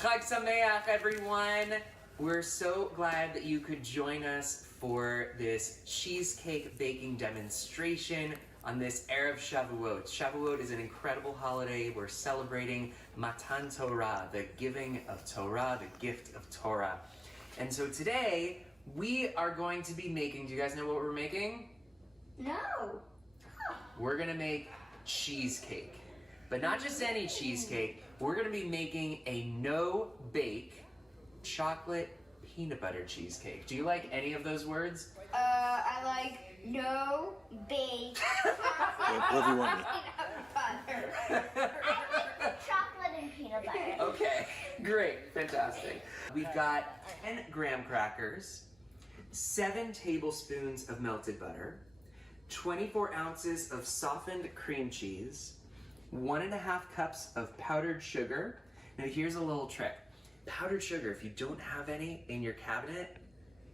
Chag Sameach, everyone! We're so glad that you could join us for this cheesecake baking demonstration on this Erev Shavuot. Shavuot is an incredible holiday. We're celebrating Matan Torah, the giving of Torah, the gift of Torah. And so today, we are going to be making, do you guys know what we're making? No. We're gonna make cheesecake. But not just any cheesecake, we're gonna be making a no-bake chocolate peanut butter cheesecake. Do you like any of those words? I like no bake Whatever you want. peanut butter. I like chocolate and peanut butter. Okay, great, fantastic. We've got 10 graham crackers, 7 tablespoons of melted butter, 24 ounces of softened cream cheese, 1.5 cups of powdered sugar. Now here's a little trick. Powdered sugar, if you don't have any in your cabinet,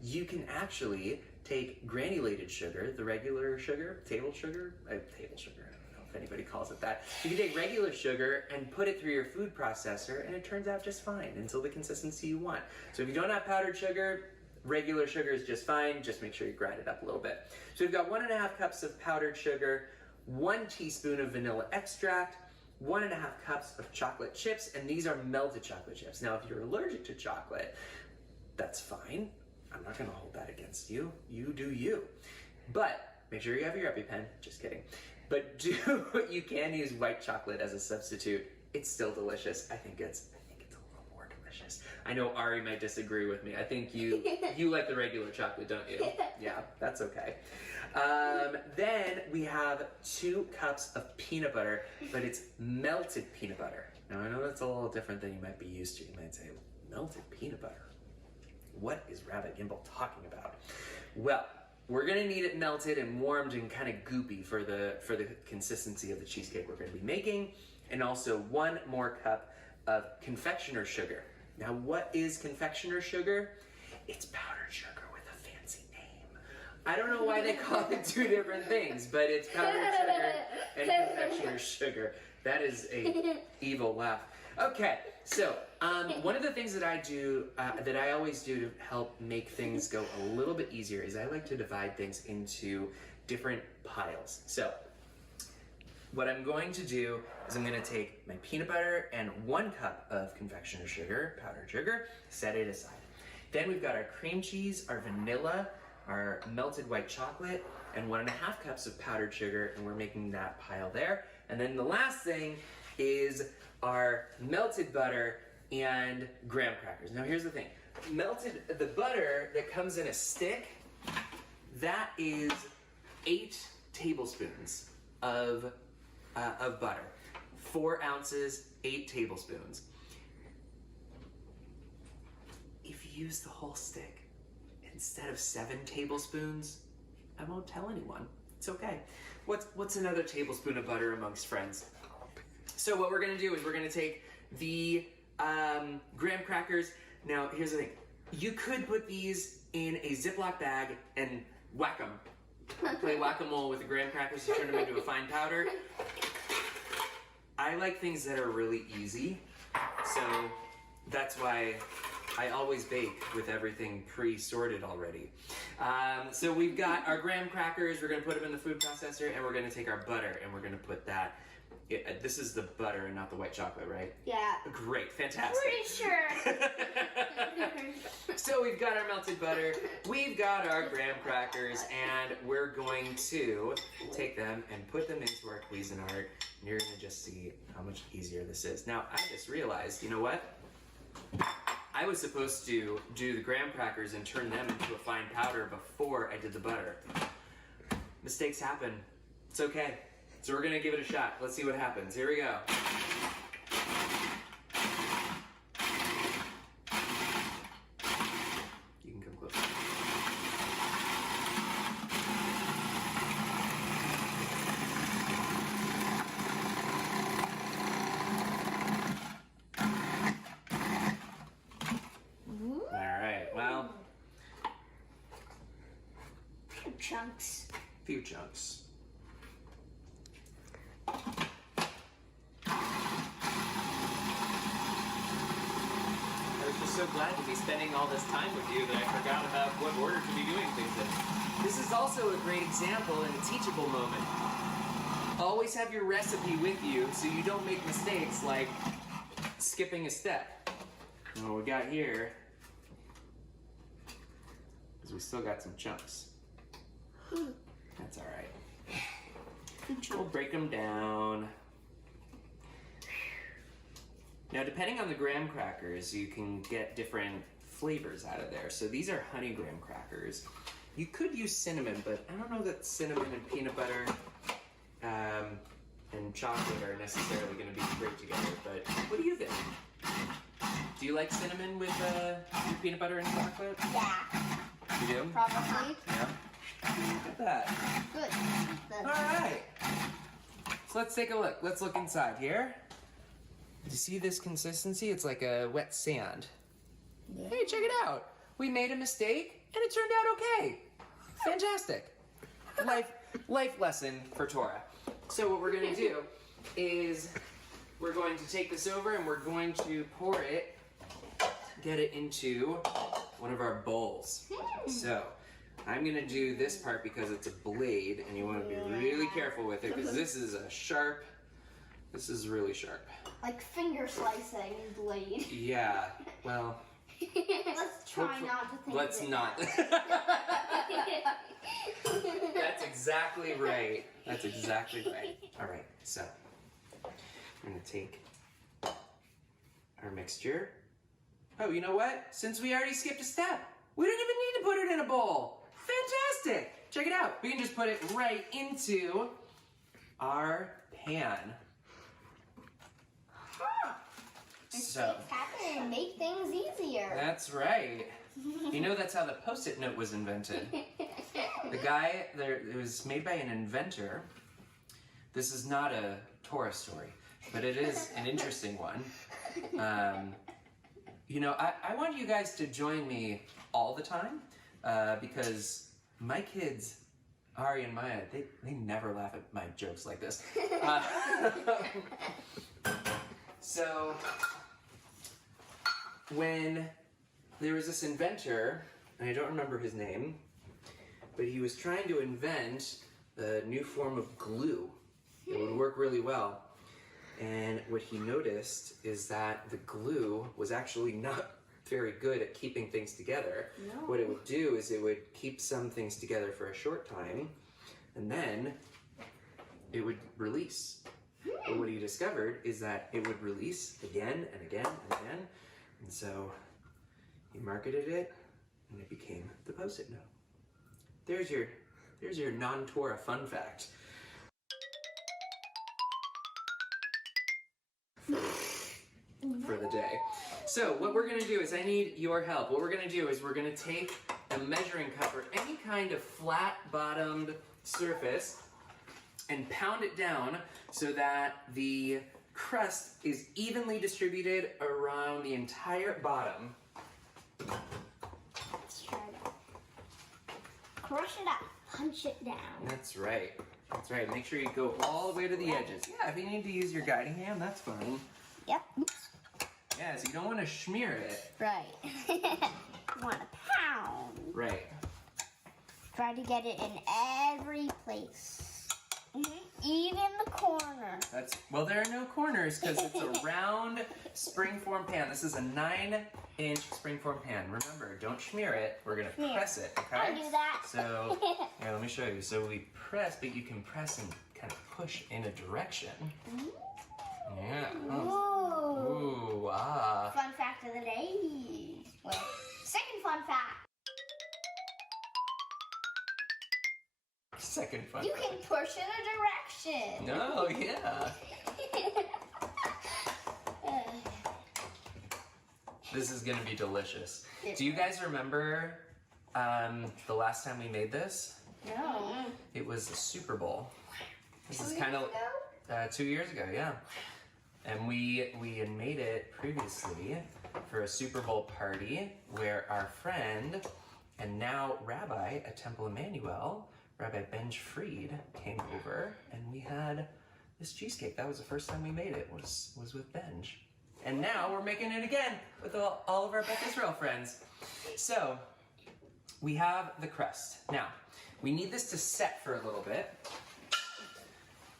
you can actually take granulated sugar, the regular sugar, table sugar, I don't know if anybody calls it that. You can take regular sugar and put it through your food processor and it turns out just fine until the consistency you want. So if you don't have powdered sugar, regular sugar is just fine, just make sure you grind it up a little bit. So we've got 1.5 cups of powdered sugar, 1 teaspoon of vanilla extract, 1.5 cups of chocolate chips, and these are melted chocolate chips. Now, if you're allergic to chocolate, that's fine. I'm not gonna hold that against you. You do you. But make sure you have your EpiPen, just kidding. But you can use white chocolate as a substitute. It's still delicious. I think it's a little more delicious. I know Ari might disagree with me. I think you like the regular chocolate, don't you? Yeah, that's okay. Then we have 2 cups of peanut butter, but it's melted peanut butter. Now I know that's a little different than you might be used to. You might say, melted peanut butter? What is Rabbi Gimbel talking about? Well, we're gonna need it melted and warmed and kind of goopy for the consistency of the cheesecake we're gonna be making, and also 1 more cup of confectioner's sugar. Now, what is confectioner's sugar? It's powdered sugar with a fancy name. I don't know why they call it 2 different things, but it's powdered sugar and confectioner's sugar. That is a evil laugh. Okay, so one of the things that I do, that I always do to help make things go a little bit easier is I like to divide things into different piles. So what I'm going to do is I'm going to take my peanut butter and 1 cup of confectioner's sugar, powdered sugar, set it aside. Then we've got our cream cheese, our vanilla, our melted white chocolate, and 1.5 cups of powdered sugar, and we're making that pile there. And then the last thing is our melted butter and graham crackers. Now here's the thing. The butter that comes in a stick, that is 8 tablespoons of butter. 4 ounces, 8 tablespoons. If you use the whole stick instead of 7 tablespoons, I won't tell anyone. It's okay. What's another tablespoon of butter amongst friends? So what we're gonna do is we're gonna take the graham crackers. Now, here's the thing. You could put these in a Ziploc bag and whack them. Play whack-a-mole with the graham crackers to turn them into a fine powder. I like things that are really easy, so that's why I always bake with everything pre-sorted already. So we've got our graham crackers, we're gonna put them in the food processor, and we're gonna take our butter and we're gonna put that, this is the butter and not the white chocolate, right? Yeah. Great, fantastic. Pretty sure. So we've got our melted butter, we've got our graham crackers, and we're going to take them and put them into our Cuisinart, and you're gonna just see how much easier this is. Now, I just realized, you know what? I was supposed to do the graham crackers and turn them into a fine powder before I did the butter. Mistakes happen. It's okay. So we're gonna give it a shot. Let's see what happens. Here we go. You can come closer. All right, well. Few chunks. so glad to be spending all this time with you that I forgot about what order to be doing things in. This is also a great example and a teachable moment. Always have your recipe with you so you don't make mistakes like skipping a step. And what we got here is we still got some chunks. That's all right. We'll break them down. Now, depending on the graham crackers, you can get different flavors out of there. So these are honey graham crackers. You could use cinnamon, but I don't know that cinnamon and peanut butter and chocolate are necessarily going to be great together. But what do you think? Do you like cinnamon with your peanut butter and chocolate? Yeah. You do? Probably. Yeah. Look at that. Good. All right. So let's take a look. Let's look inside here. Do you see this consistency? It's like a wet sand. Yeah. Hey, check it out. We made a mistake and it turned out okay. Fantastic. Life lesson for Torah. So what we're going to do is we're going to take this over and we're going to pour it, get it into one of our bowls. So I'm going to do this part because it's a blade and you want to be really careful with it because this is really sharp. Like finger slicing blade. Yeah, well. Let's try not to think Let's of it. not. That's exactly right. That's exactly right. All right, so I'm going to take our mixture. Oh, you know what? Since we already skipped a step, we don't even need to put it in a bowl. Fantastic. Check it out. We can just put it right into our pan. So, Happen and make things easier. that's right. You know that's how the Post-it note was invented. The guy, it was made by an inventor. This is not a Torah story, but it is an interesting one. You know, I want you guys to join me all the time because my kids, Ari and Maya, they never laugh at my jokes like this. So, when there was this inventor, and I don't remember his name, but he was trying to invent a new form of glue that would work really well. And what he noticed is that the glue was actually not very good at keeping things together. No. What it would do is it would keep some things together for a short time, and then it would release. But what he discovered is that it would release again and again and again. And so he marketed it, and it became the Post-it note. There's your non-Torah fun fact. For the day. So what we're going to do is I need your help. What we're going to do is we're going to take a measuring cup or any kind of flat-bottomed surface and pound it down so that the crust is evenly distributed around the entire bottom. Let's try that. Crush it up. Punch it down. That's right. That's right. Make sure you go all the way to the edges. Yeah, if you need to use your guiding hand, that's fine. Yep. Yeah, so you don't want to smear it. Right. You want to pound. Right. Try to get it in every place. Even the corner. Well, there are no corners because it's a round springform pan. This is a 9-inch springform pan. Remember, don't smear it. We're going to press it, okay? I'll do that. So, here, let me show you. So we press, but you can press and kind of push in a direction. Yeah. Ooh. Ooh, ah. Fun fact of the day. Well, second fun fact. Second fun You fact. can push in a direction. No, yeah. This is going to be delicious. Do you guys remember the last time we made this? No. It was the Super Bowl. This is 2 kind years of ago? 2 years ago, yeah. And we had made it previously for a Super Bowl party where our friend and now Rabbi at Temple Emmanuel, Rabbi Benj Fried, came over and we had this cheesecake. That was the first time we made it, was with Benj. And now we're making it again with all of our Beth Israel friends. So, we have the crust. Now, we need this to set for a little bit.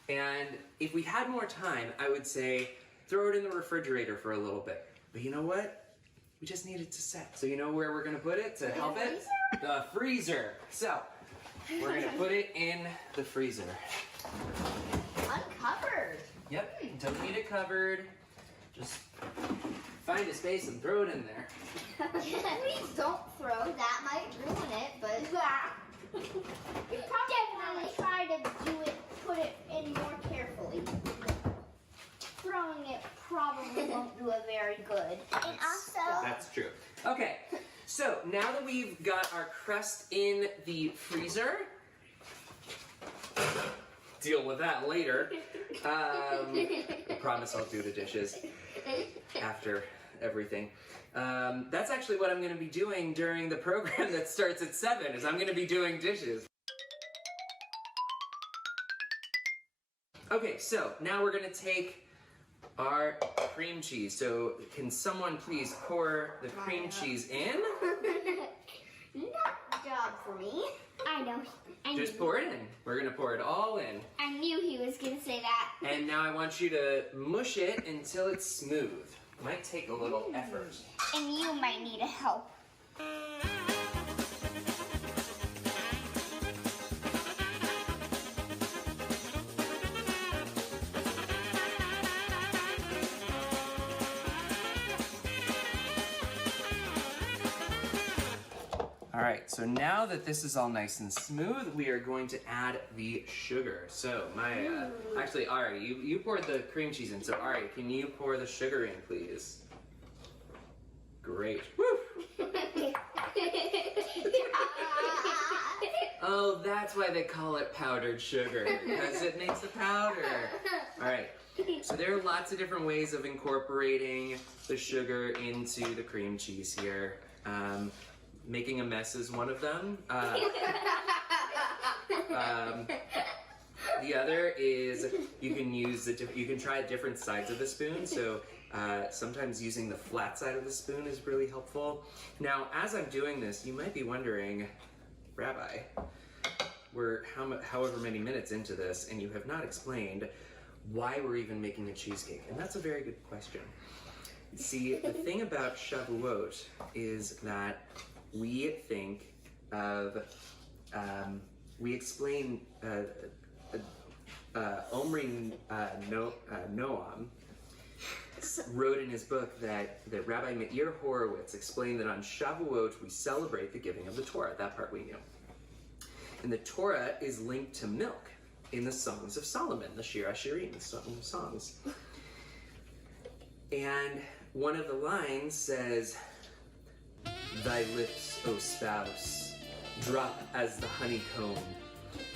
And if we had more time, I would say throw it in the refrigerator for a little bit. But you know what? We just need it to set. So you know where we're gonna put it to help it? The freezer. So, we're gonna put it in the freezer. Uncovered. Yep, don't need it covered. Just find a space and throw it in there. Please don't throw. That might ruin it, but you definitely try to do it, put it in more carefully. Throwing it probably won't do it very good. And also, That's true. Okay, so now that we've got our crust in the freezer, deal with that later. I promise I'll do the dishes after everything. That's actually what I'm going to be doing during the program that starts at 7, is I'm going to be doing dishes. Okay, so now we're going to take our cream cheese. So can someone please pour the cream cheese in? not job for me. I know. Just pour it in. We're going to pour it all in. I knew he was going to say that. And now I want you to mush it until it's smooth. Might take a little effort. And you might need a help. All right, so now that this is all nice and smooth, we are going to add the sugar. So actually, Ari, you poured the cream cheese in. So Ari, can you pour the sugar in, please? Great. Woo! Oh, that's why they call it powdered sugar, because it makes the powder. All right, so there are lots of different ways of incorporating the sugar into the cream cheese here. Making a mess is one of them. The other is you can try different sides of the spoon. So sometimes using the flat side of the spoon is really helpful. Now, as I'm doing this, you might be wondering, Rabbi, we're however many minutes into this, and you have not explained why we're even making a cheesecake. And that's a very good question. See, the thing about Shavuot is that we think of, we explain, Omri Noam wrote in his book that Rabbi Meir Horowitz explained that on Shavuot we celebrate the giving of the Torah. That part we knew. And the Torah is linked to milk in the Songs of Solomon, the Shir HaShirim, the Song of Songs. And one of the lines says, "Thy lips, O spouse, drop as the honeycomb.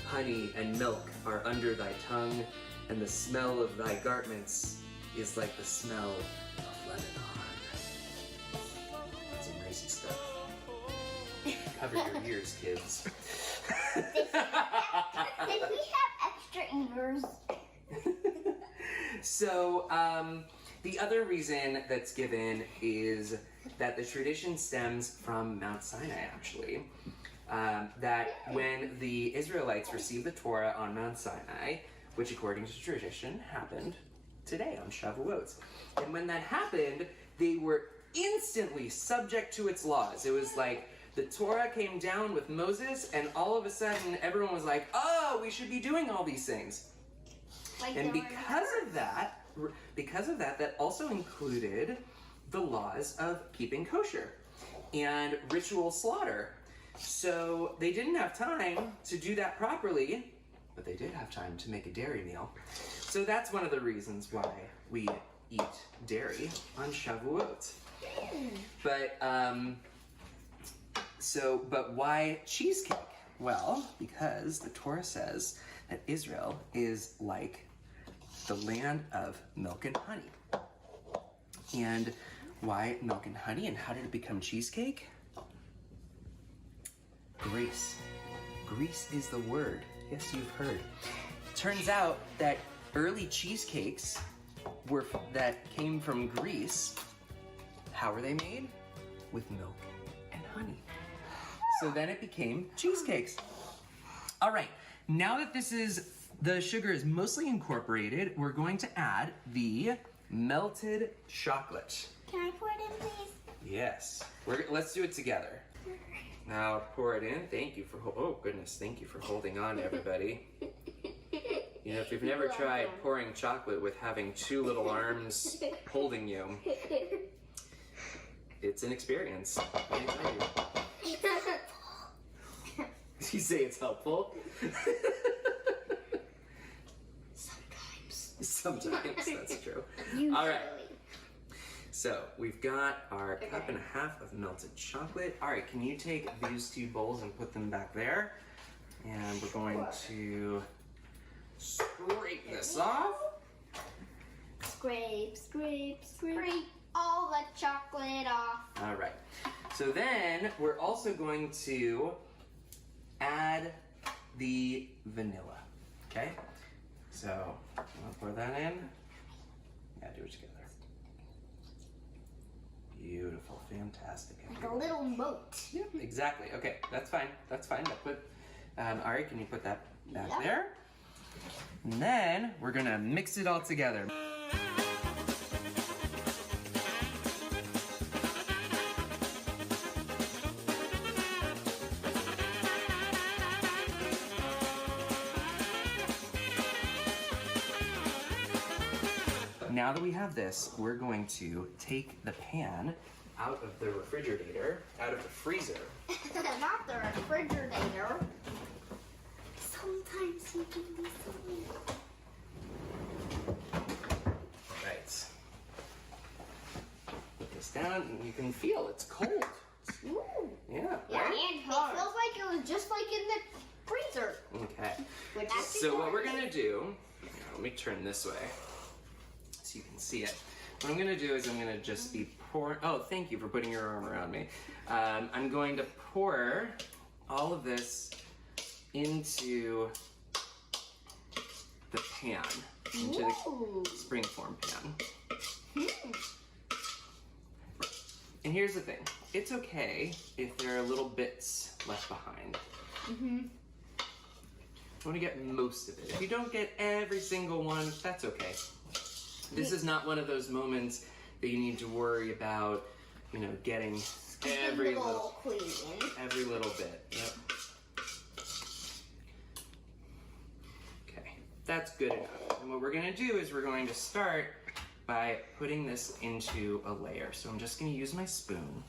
Honey and milk are under thy tongue, and the smell of thy garments is like the smell of Lebanon." That's some racy stuff. Cover your ears, kids. Did we have extra ears? So, the other reason that's given is that the tradition stems from Mount Sinai, actually. That when the Israelites received the Torah on Mount Sinai, which according to tradition happened today on Shavuot. And when that happened, they were instantly subject to its laws. It was like the Torah came down with Moses, and all of a sudden everyone was like, oh, we should be doing all these things. And because of that, that also included the laws of keeping kosher and ritual slaughter. So they didn't have time to do that properly, but they did have time to make a dairy meal. So that's one of the reasons why we eat dairy on Shavuot. But but why cheesecake? Well, because the Torah says that Israel is like the land of milk and honey. And why milk and honey, and how did it become cheesecake? Grease. Grease is the word. Yes, you've heard. Turns out that early cheesecakes that came from Greece, how were they made? With milk and honey. So then it became cheesecakes. All right, now that the sugar is mostly incorporated, we're going to add the melted chocolate. Can I pour it in, please? Yes, let's do it together. Now pour it in. Thank you for, oh goodness, thank you for holding on, everybody. You know, if you've never tried pouring chocolate with having two little arms holding you, it's an experience. Let me tell you. You say it's helpful? Sometimes, that's true. Usually. All right. So we've got our cup and a half of melted chocolate. All right, can you take these two bowls and put them back there? And we're going to scrape this off. Scrape, scrape, scrape. Scrape all the chocolate off. All right. So then we're also going to add the vanilla. Okay? So I'm gonna pour that in. Yeah, do it together. Beautiful, fantastic. Like a little moat. Yeah, exactly. Okay, that's fine. That's fine. Ari, can you put that back there? And then we're gonna mix it all together. Now that we have this, we're going to take the pan out of the refrigerator, out of the freezer. Not the refrigerator. Sometimes you can be silly. Right. Put this down and you can feel it's cold. Ooh. Yeah. Yeah, Right? and it feels like it was just like in the freezer. Okay. But that's So what we're gonna do, let me turn this way so you can see it. What I'm gonna do is I'm gonna just be pouring, oh, thank you for putting your arm around me. I'm going to pour all of this into the pan, into the springform pan. And here's the thing, it's okay if there are little bits left behind. You want to get most of it. If you don't get every single one, that's okay. This is not one of those moments that you need to worry about, you know, getting every little bit. Yep. Okay, that's good enough. And what we're gonna do is we're going to start by putting this into a layer. So I'm just gonna use my spoon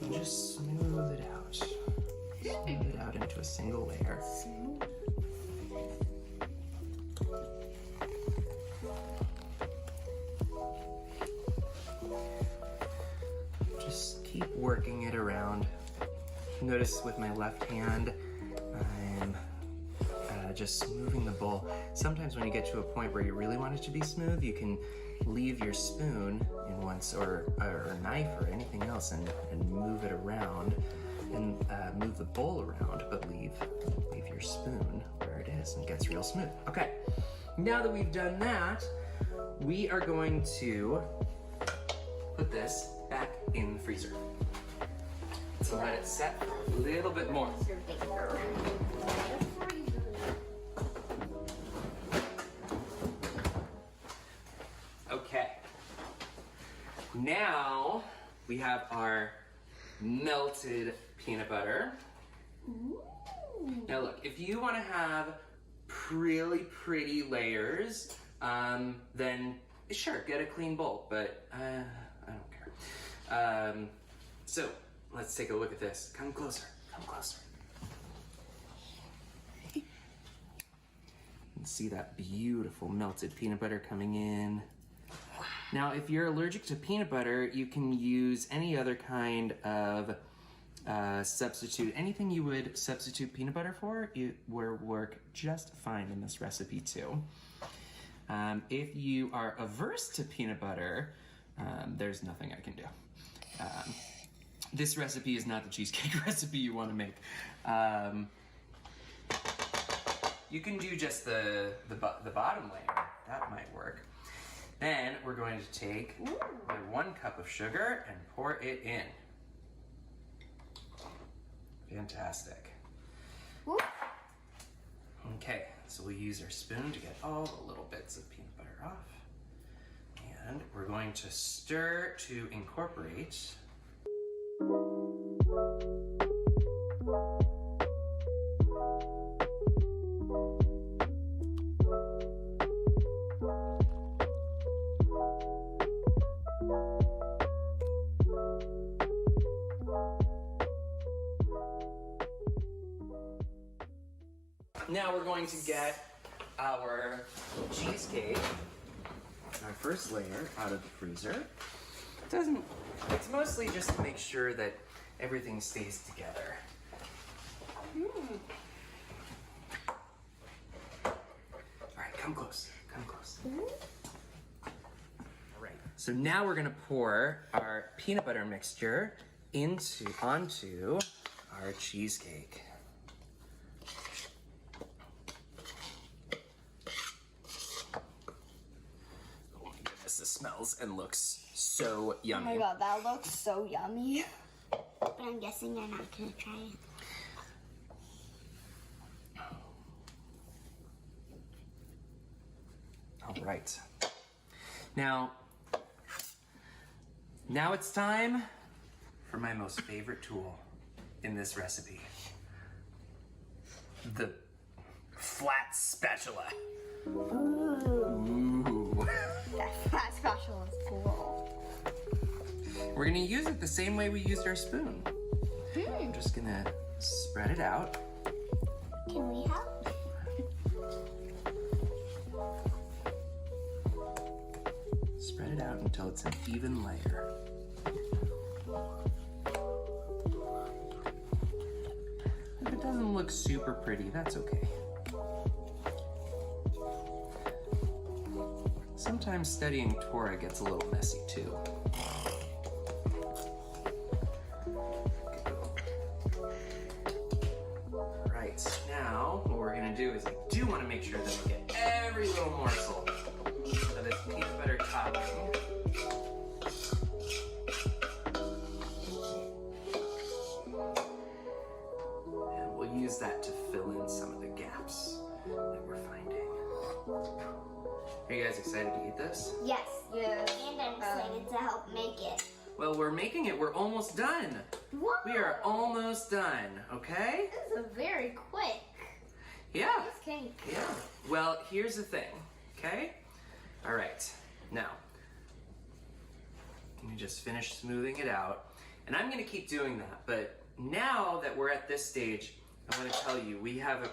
and just smooth it out. Smooth it out into a single layer. Just keep working it around. Notice with my left hand, I'm just moving the bowl. Sometimes when you get to a point where you really want it to be smooth, you can leave your spoon in once, or a knife or anything else, and move it around, and move the bowl around, but leave your spoon where it is, and it gets real smooth. Okay, now that we've done that, we are going to put this back in the freezer. So let it set for a little bit more. Okay. Now we have our melted peanut butter. Now look, if you want to have really pretty layers, then sure, get a clean bowl, but I don't care. So let's take a look at this. Come closer, come closer. You can see that beautiful melted peanut butter coming in. Now, if you're allergic to peanut butter, you can use any other kind of substitute. Anything you would substitute peanut butter for, it will work just fine in this recipe too. If you are averse to peanut butter, there's nothing I can do. This recipe is not the cheesecake recipe you want to make. You can do just the bottom layer. That might work. Then we're going to take the 1 cup of sugar and pour it in. Fantastic. Ooh. Okay, so we'll use our spoon to get all the little bits of peanut butter off. And we're going to stir to incorporate Now we're going to get our cheesecake, our first layer, out of the freezer. It's mostly just to make sure that everything stays together. All right, come close, come close. All right, so now we're gonna pour our peanut butter mixture onto our cheesecake. This smells and looks so yummy. Oh my god, that looks so yummy. But I'm guessing they're not gonna try it. All right. Now it's time for my most favorite tool in this recipe. The flat spatula. Ooh. That flat spatula is cool. We're gonna use it the same way we used our spoon. I'm just gonna spread it out. Can we help? Spread it out until it's an even layer. If it doesn't look super pretty, that's okay. Sometimes studying Torah gets a little messy too. Right, now what we're gonna do is I do want to make sure that we get every little morsel of this peanut butter topping. And we'll use that to fill in some of the gaps that we're finding. Are you guys excited to eat this? Yes. And I'm excited to help make it. Well, we're making it. We're almost done. What? We are almost done, okay? This is very quick. Yeah. This cake. Yeah. Well, here's the thing, okay? All right. Now, let me just finish smoothing it out. And I'm going to keep doing that, but now that we're at this stage, I want to tell you we have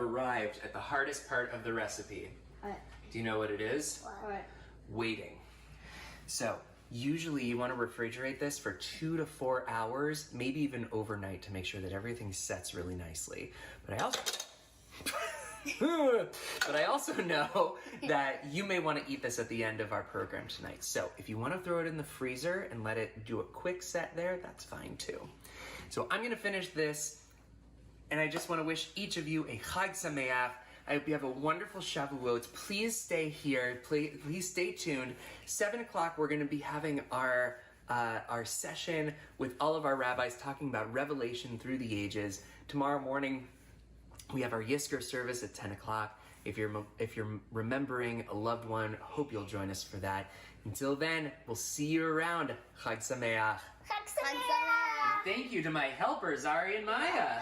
arrived at the hardest part of the recipe. What? Do you know what it is? What? Waiting. So, usually you want to refrigerate this for 2 to 4 hours, maybe even overnight, to make sure that everything sets really nicely. But I also know that you may want to eat this at the end of our program tonight. So if you want to throw it in the freezer and let it do a quick set there, that's fine too. So I'm going to finish this, and I just want to wish each of you a Chag Sameach. I hope you have a wonderful Shavuot. Please stay here. Please stay tuned. 7 o'clock, we're going to be having our session with all of our rabbis talking about Revelation through the ages. Tomorrow morning, we have our Yisker service at 10 o'clock. If you're remembering a loved one, hope you'll join us for that. Until then, we'll see you around. Chag Sameach. Chag Sameach. Thank you to my helpers, Ari and Maya.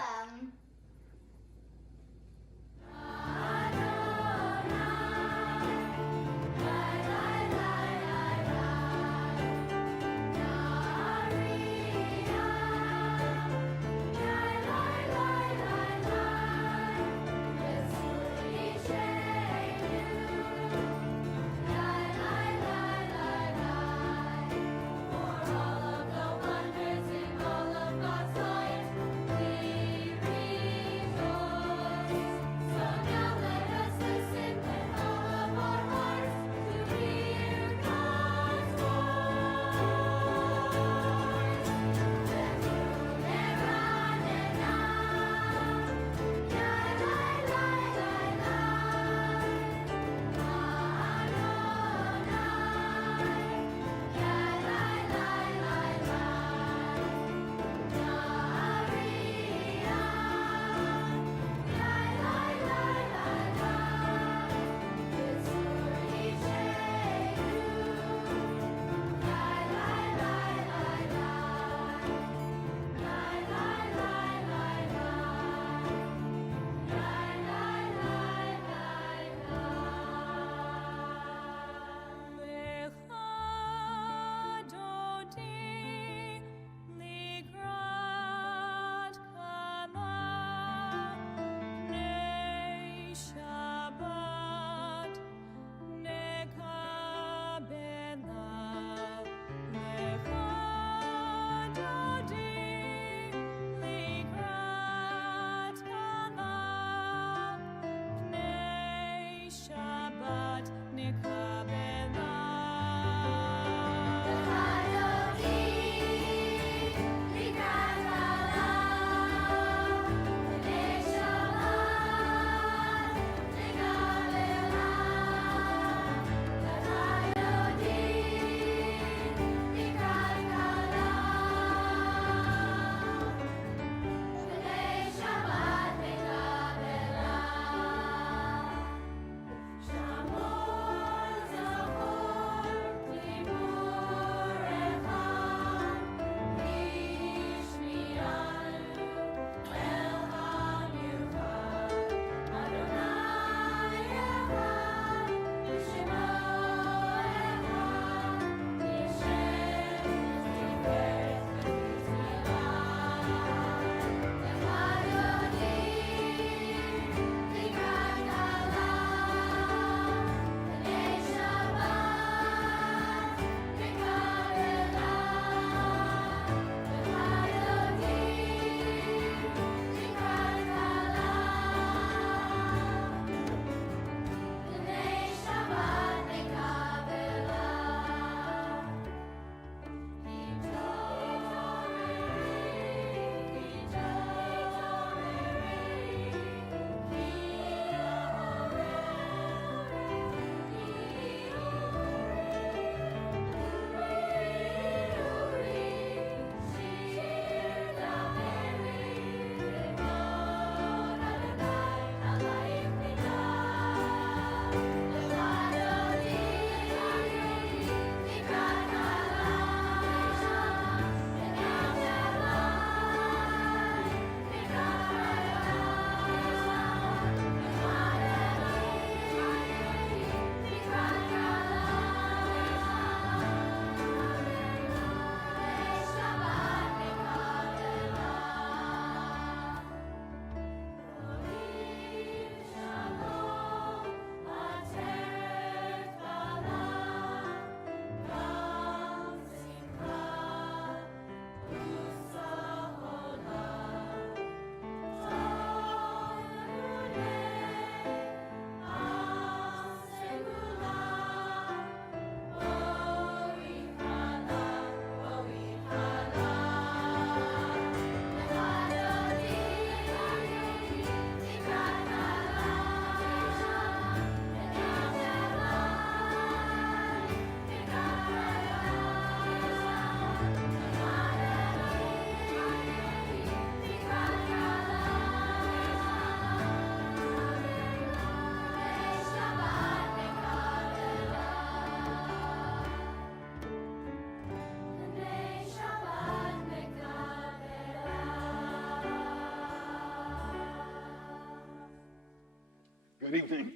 Good evening.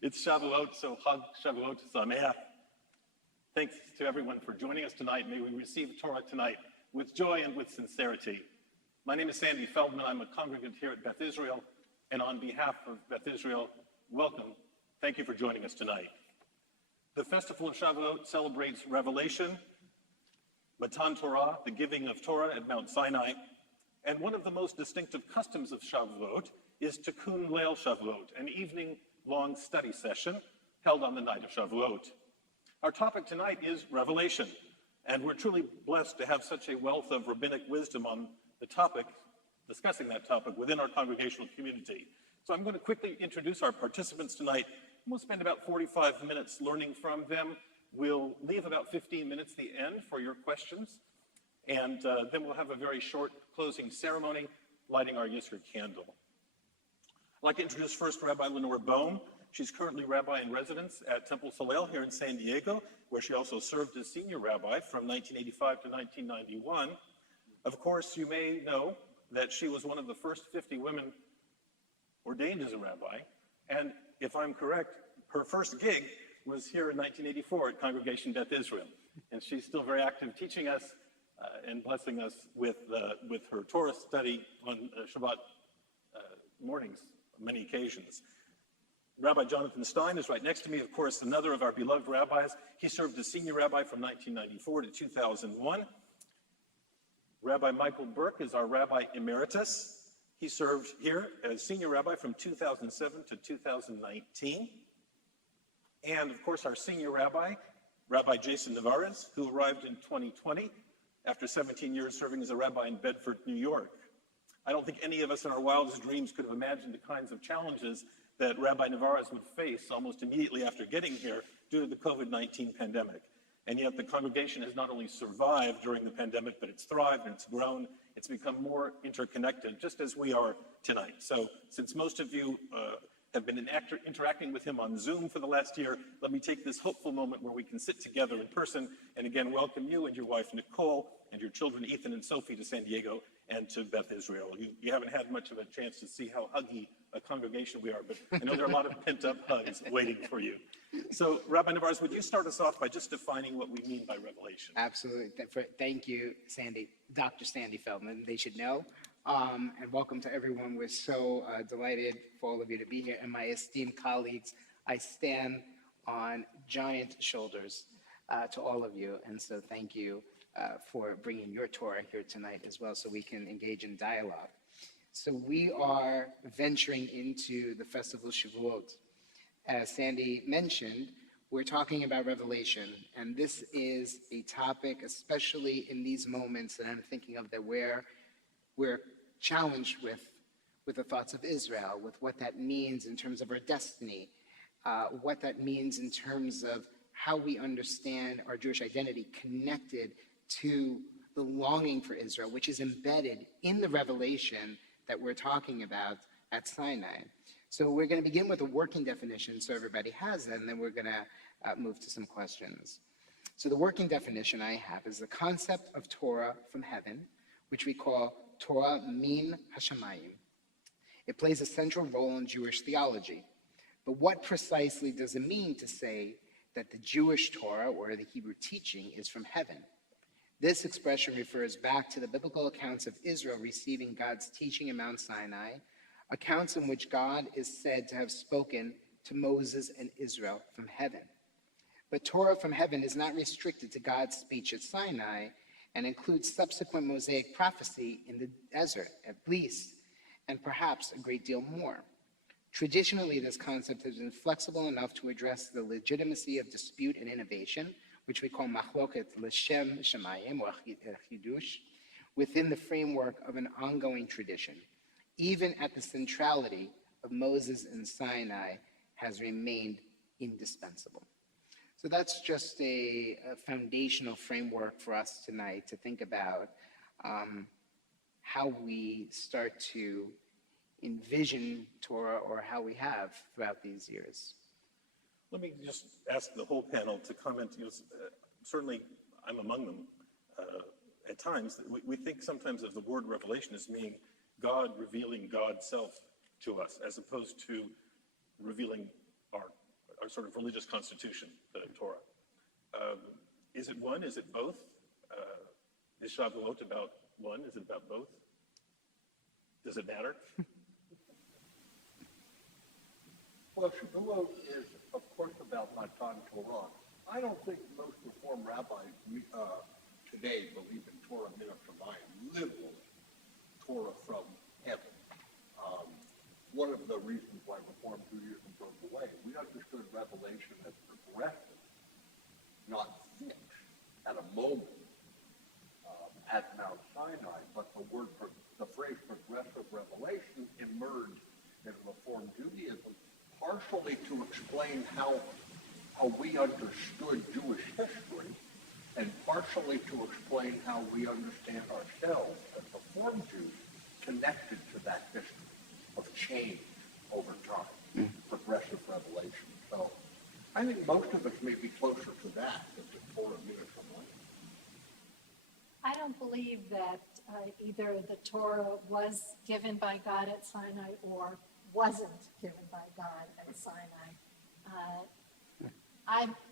It's Shavuot, so Chag Shavuot Sameach. Thanks to everyone for joining us tonight. May we receive Torah tonight with joy and with sincerity. My name is Sandy Feldman. I'm a congregant here at Beth Israel, and on behalf of Beth Israel, welcome. Thank you for joining us tonight. The festival of Shavuot celebrates revelation, Matan Torah, the giving of Torah at Mount Sinai, and one of the most distinctive customs of Shavuot is Tikkun Leil Shavuot, an evening-long study session held on the night of Shavuot. Our topic tonight is revelation, and we're truly blessed to have such a wealth of rabbinic wisdom on the topic, discussing that topic within our congregational community. So I'm going to quickly introduce our participants tonight. We'll spend about 45 minutes learning from them. We'll leave about 15 minutes at the end for your questions, and then we'll have a very short closing ceremony, lighting our Yisr candle. I'd like to introduce first Rabbi Lenore Bohm. She's currently rabbi in residence at Temple Leil here in San Diego, where she also served as senior rabbi from 1985 to 1991. Of course, you may know that she was one of the first 50 women ordained as a rabbi, and if I'm correct, her first gig was here in 1984 at Congregation Beth Israel, and she's still very active teaching us and blessing us with her Torah study on Shabbat mornings on many occasions. Rabbi Jonathan Stein is right next to me, of course, another of our beloved rabbis. He served as senior rabbi from 1994 to 2001. Rabbi Michael Burke is our rabbi emeritus. He served here as senior rabbi from 2007 to 2019. And of course, our senior rabbi, Rabbi Jason Navarez, who arrived in 2020 after 17 years serving as a rabbi in Bedford, New York. I don't think any of us in our wildest dreams could have imagined the kinds of challenges that Rabbi Navarez would face almost immediately after getting here due to the COVID-19 pandemic. And yet the congregation has not only survived during the pandemic, but it's thrived and it's grown. It's become more interconnected, just as we are tonight. So since most of you have been interacting with him on Zoom for the last year, let me take this hopeful moment where we can sit together in person and again welcome you and your wife Nicole and your children Ethan and Sophie to San Diego and to Beth Israel. You haven't had much of a chance to see how huggy a congregation we are, but I know there are a lot of pent-up hugs waiting for you. So, Rabbi Navarez, would you start us off by just defining what we mean by revelation? Absolutely. Thank you, Sandy, Dr. Sandy Feldman. They should know. And welcome to everyone. We're so delighted for all of you to be here. And my esteemed colleagues, I stand on giant shoulders to all of you. And so thank you for bringing your Torah here tonight as well so we can engage in dialogue. So we are venturing into the festival Shavuot. As Sandy mentioned, we're talking about revelation, and this is a topic, especially in these moments that I'm thinking of, that we're challenged with the thoughts of Israel, with what that means in terms of our destiny, what that means in terms of how we understand our Jewish identity connected to the longing for Israel, which is embedded in the revelation that we're talking about at Sinai. So we're going to begin with a working definition so everybody has that, and then we're going to move to some questions. So the working definition I have is the concept of Torah from heaven, which we call Torah min hashamayim. It plays a central role in Jewish theology. But what precisely does it mean to say that the Jewish Torah, or the Hebrew teaching, is from heaven? This expression refers back to the biblical accounts of Israel receiving God's teaching in Mount Sinai, accounts in which God is said to have spoken to Moses and Israel from heaven. But Torah from heaven is not restricted to God's speech at Sinai and includes subsequent Mosaic prophecy in the desert, at least, and perhaps a great deal more. Traditionally, this concept has been flexible enough to address the legitimacy of dispute and innovation, which we call machloket l'shem shemayim, or chidush, within the framework of an ongoing tradition, even at the centrality of Moses and Sinai has remained indispensable. So that's just a foundational framework for us tonight to think about how we start to envision Torah, or how we have throughout these years. Let me just ask the whole panel to comment. Certainly, I'm among them. At times, we think sometimes of the word revelation as meaning God revealing God's self to us, as opposed to revealing our sort of religious constitution, the Torah. Is it one? Is it both? Is Shavuot about one? Is it about both? Does it matter? Well, Shavuot is, of course, about Matan Torah. I don't think most Reform rabbis today believe in Torah min Hashamayim, literally, Torah from heaven. One of the reasons why Reform Judaism broke away, we understood revelation as progressive, not fixed at a moment at Mount Sinai, but the phrase progressive revelation emerged in Reform Judaism partially to explain how we understood Jewish history, and partially to explain how we understand ourselves as Reform Jews connected to that history of change over time, progressive revelation. So I think most of us may be closer to that than to Torah min Hashamayim. I don't believe that either the Torah was given by God at Sinai or wasn't given by God at Sinai.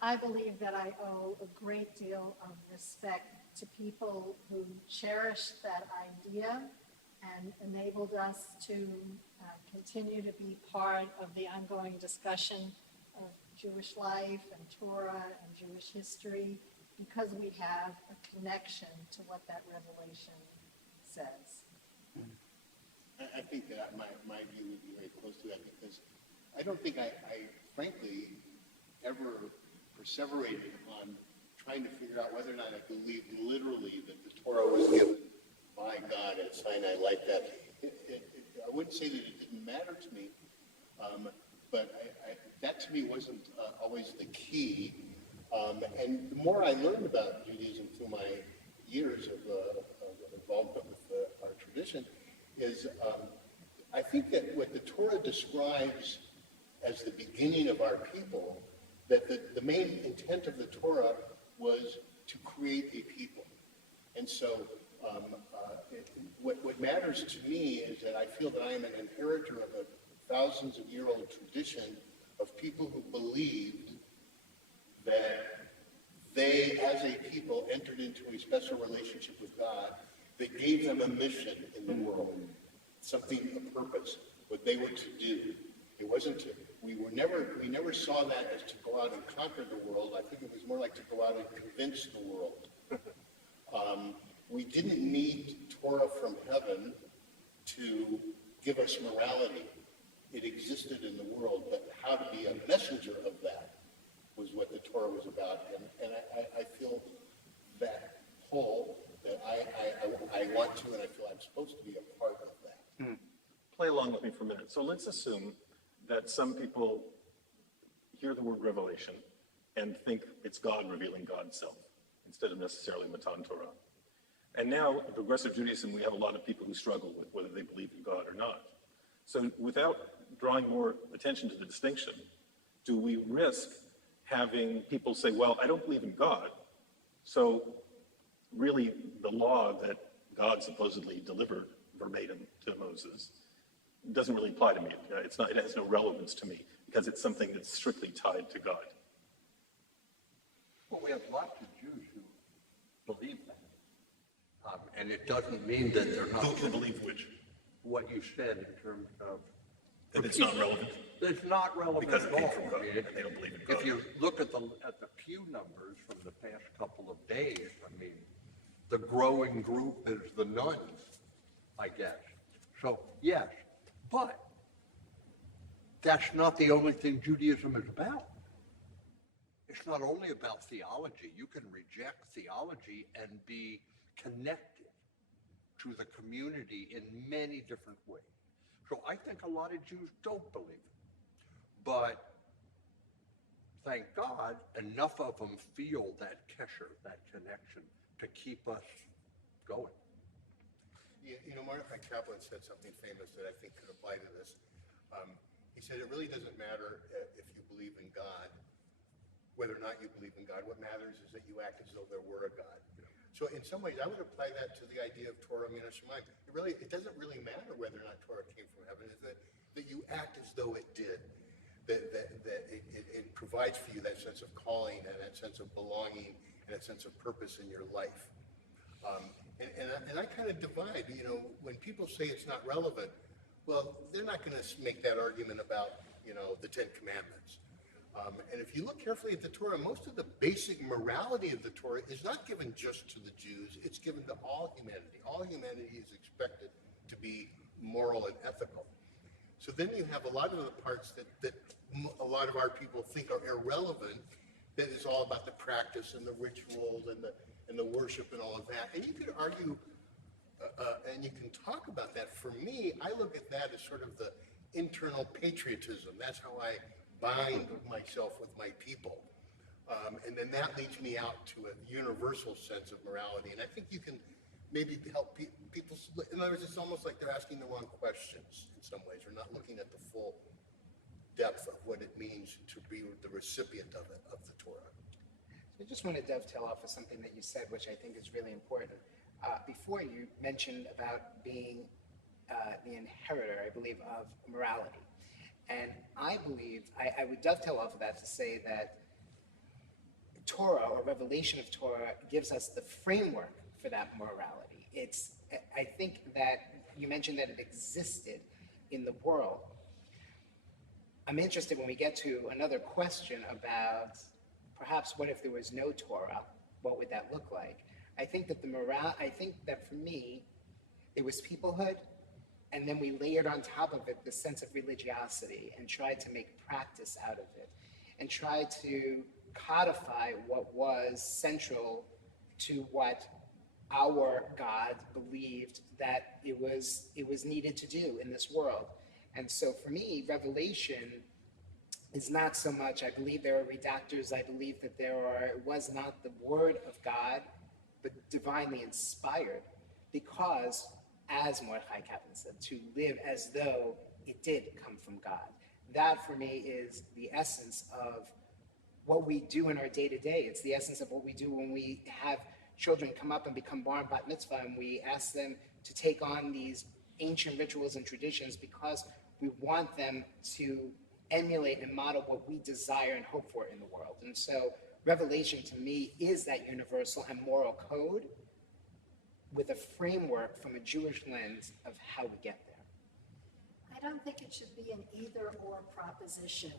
I believe that I owe a great deal of respect to people who cherished that idea and enabled us to continue to be part of the ongoing discussion of Jewish life and Torah and Jewish history, because we have a connection to what that revelation says. I think that my view would be very close to that, because I don't think I frankly ever perseverated on trying to figure out whether or not I believed literally that the Torah was given by God at Sinai like that. I wouldn't say that it didn't matter to me, but that to me wasn't always the key. And the more I learned about Judaism through my years of involvement with our tradition, is I think that what the Torah describes as the beginning of our people, that the main intent of the Torah was to create a people. And so what matters to me is that I feel that I am an inheritor of a thousands of year old tradition of people who believed that they, as a people, entered into a special relationship with God that gave them a mission in the world, something, a purpose, what they were to do. It wasn't to, we never saw that as to go out and conquer the world. I think it was more like to go out and convince the world. We didn't need Torah from heaven to give us morality. It existed in the world, but how to be a messenger of that was what the Torah was about. And I feel that pull that I want to, and I feel I'm supposed to be a part of that. Play along with me for a minute. So let's assume that some people hear the word revelation and think it's God revealing God's self instead of necessarily Matan Torah. And now, in progressive Judaism, we have a lot of people who struggle with whether they believe in God or not. So without drawing more attention to the distinction, do we risk having people say, well, I don't believe in God, so really the law that God supposedly delivered verbatim to Moses doesn't really apply to me. It has no relevance to me because it's something that's strictly tied to God. Well, we have lots of Jews who believe that. And it doesn't mean that they're not. Who believe which? What you said in terms of. That it's not relevant? It's not relevant Because at it came all. from God, I mean, and they don't believe in God. If you look at the pew numbers from the past couple of days, I mean, the growing group is the nuns, I guess. So, yes, but that's not the only thing Judaism is about. It's not only about theology. You can reject theology and be connected to the community in many different ways. So I think a lot of Jews don't believe it. But thank God, enough of them feel that kesher, that connection, to keep us going. Yeah, you know, Mordecai Kaplan said something famous that I think could apply to this. He said, it really doesn't matter if you believe in God, whether or not you believe in God. What matters is that you act as though there were a God. So in some ways, I would apply that to the idea of Torah min Hashamayim. It doesn't really matter whether or not Torah came from heaven. It's that you act as though it did. that it provides for you that sense of calling and that sense of belonging and that sense of purpose in your life. And I kind of divide, you know, when people say it's not relevant, well, they're not going to make that argument about, you know, the Ten Commandments. And if you look carefully at the Torah, most of the basic morality of the Torah is not given just to the Jews, it's given to all humanity. All humanity is expected to be moral and ethical. So then you have a lot of the parts that a lot of our people think are irrelevant, that is all about the practice and the rituals and the worship and all of that. And you could argue, and you can talk about that. For me, I look at that as sort of the internal patriotism. That's how I bind myself with my people. And then that leads me out to a universal sense of morality. And I think you can maybe help people, in other words, it's almost like they're asking the wrong questions in some ways, or not looking at the full depth of what it means to be the recipient of it, of the Torah. I just want to dovetail off of something that you said, which I think is really important. Before you mentioned about being the inheritor, I believe, of morality. And I believe, I would dovetail off of that to say that Torah, or revelation of Torah, gives us the framework for that morality. I think that you mentioned that it existed in the world. I'm interested when we get to another question about perhaps what if there was no Torah, what would that look like? I think that for me, it was peoplehood, and then we layered on top of it the sense of religiosity and tried to make practice out of it and tried to codify what was central to what our God believed that it was needed to do in this world. And so for me, revelation is not so much, I believe there are redactors, I believe that it was not the word of God, but divinely inspired, because, as Mordechai Kaplan said, to live as though it did come from God. That for me is the essence of what we do in our day-to-day. It's the essence of what we do when we have children come up and become bar and bat mitzvah, and we ask them to take on these ancient rituals and traditions because we want them to emulate and model what we desire and hope for in the world. And so revelation to me is that universal and moral code with a framework from a Jewish lens of how we get there. I don't think it should be an either-or proposition.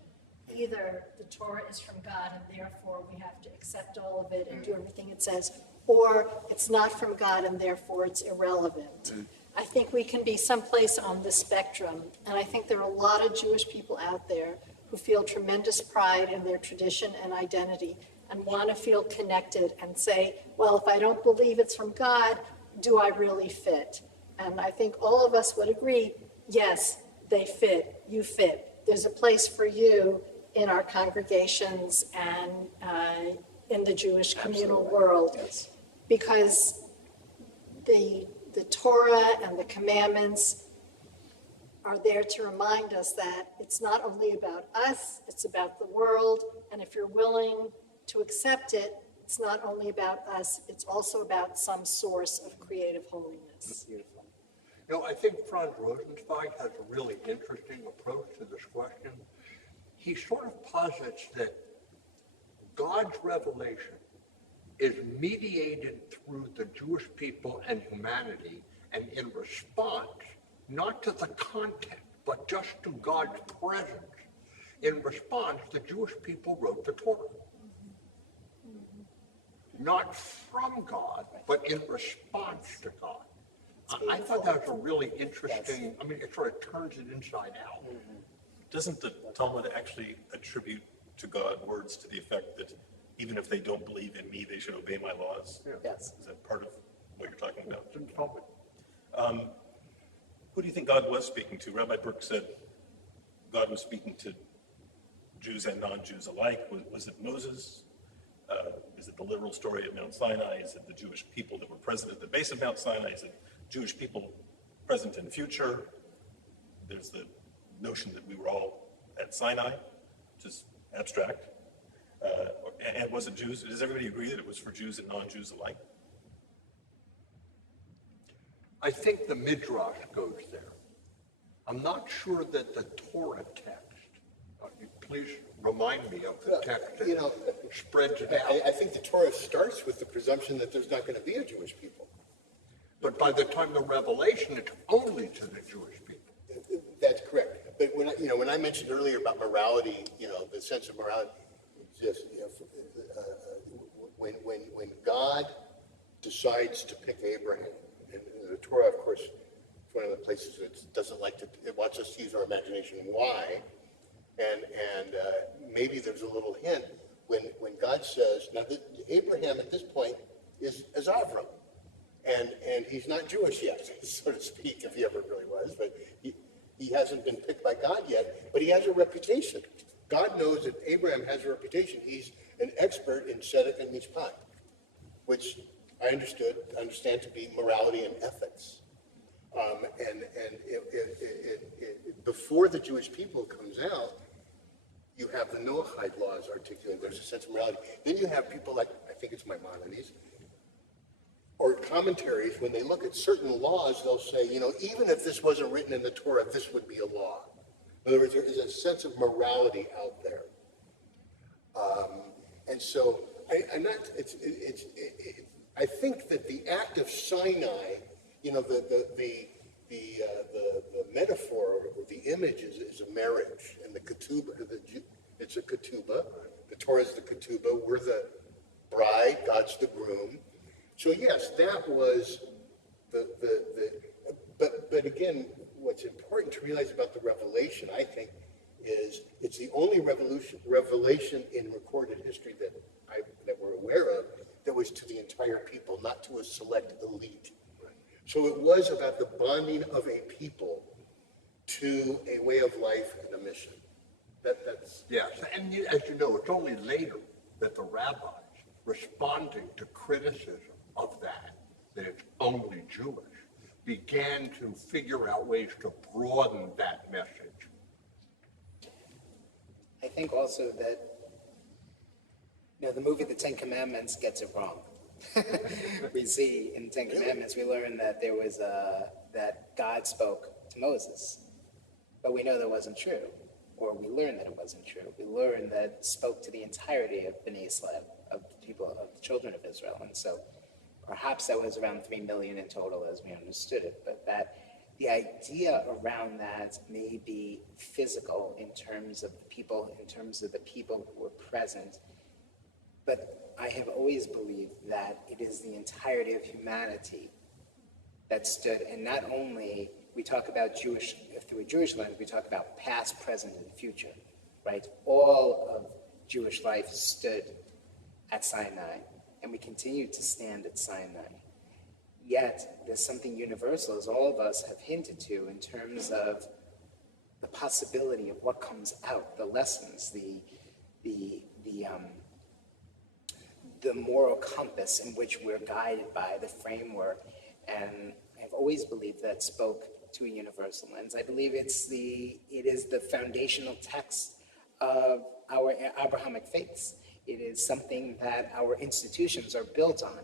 Either the Torah is from God and therefore we have to accept all of it and do everything it says, or it's not from God and therefore it's irrelevant. I think we can be someplace on the spectrum, and I think there are a lot of Jewish people out there who feel tremendous pride in their tradition and identity and want to feel connected and say, well, if I don't believe it's from God, do I really fit? And I think all of us would agree, yes, they fit, you fit. There's a place for you in our congregations and in the Jewish communal world. Yes. Because the Torah and the commandments are there to remind us that it's not only about us, it's about the world. And if you're willing to accept it, it's not only about us, it's also about some source of creative holiness. Beautiful. You know, I think Franz Rosenzweig has a really interesting approach to this question. He sort of posits that God's revelation is mediated through the Jewish people and humanity, and in response, not to the content, but just to God's presence. In response, the Jewish people wrote the Torah. Not from God, but in response to God. I thought that was a really interesting, I mean, it sort of turns it inside out. Doesn't the Talmud actually attribute to God words to the effect that even if they don't believe in me, they should obey my laws? Yes. Is that part of what you're talking about? It's in Talmud. Who do you think God was speaking to? Rabbi Burke said God was speaking to Jews and non-Jews alike. Was it Moses? Is it the literal story at Mount Sinai? Is it the Jewish people that were present at the base of Mount Sinai? Is it Jewish people present and future? There's the notion that we were all at Sinai, which is abstract. And was it Jews? Does everybody agree that it was for Jews and non-Jews alike? I think the Midrash goes there. I'm not sure that the Torah text, please remind me of the text that You know, spreads it out. I think the Torah starts with the presumption that there's not going to be a Jewish people. But by the time the Revelation, it's only to the Jewish people. That's correct. But when I mentioned earlier about morality, the sense of morality, just when God decides to pick Abraham, and the Torah, of course, is one of the places that doesn't like to. It wants us to use our imagination. Why? And maybe there's a little hint when God says, now Abraham at this point is Avram, and he's not Jewish yet, so to speak, if he ever really was, but he hasn't been picked by God yet, but he has a reputation. God knows that Abraham has a reputation. He's an expert in tzedek and mishpat, which I understand to be morality and ethics. Before the Jewish people comes out, you have the Noahide laws articulated. There's a sense of morality. Then you have people like, I think it's Maimonides, or commentaries, when they look at certain laws, they'll say, even if this wasn't written in the Torah, this would be a law. In other words, there is a sense of morality out there. And so I think that the act of Sinai, the metaphor or the image is a marriage, and the ketubah, it's a ketubah. The Torah is the ketubah. We're the bride. God's the groom. So yes, that was but again, what's important to realize about the Revelation, I think, is it's the only revelation in recorded history that we're aware of that was to the entire people, not to a select elite. So it was about the bonding of a people to a way of life and a mission. That's Yes, and as you know, it's only later that the rabbis, responding to criticism of that it's only Jewish, began to figure out ways to broaden that message. I think also that, the movie The Ten Commandments gets it wrong. We see in the Ten Commandments, we learn that there was that God spoke to Moses, but we know that wasn't true, or we learned that it wasn't true. We learned that it spoke to the entirety of Bnei Israel, of the people, of the children of Israel, and so perhaps that was around 3 million in total as we understood it, but that the idea around that may be physical in terms of the people who were present. But I have always believed that it is the entirety of humanity that stood, and not only we talk about through a Jewish lens, we talk about past, present, and future, right? All of Jewish life stood at Sinai, and we continue to stand at Sinai. Yet, there's something universal, as all of us have hinted to, in terms of the possibility of what comes out, the lessons, the moral compass in which we're guided by, the framework. And I've always believed that spoke to a universal lens. I believe it is the foundational text of our Abrahamic faiths. It is something that our institutions are built on,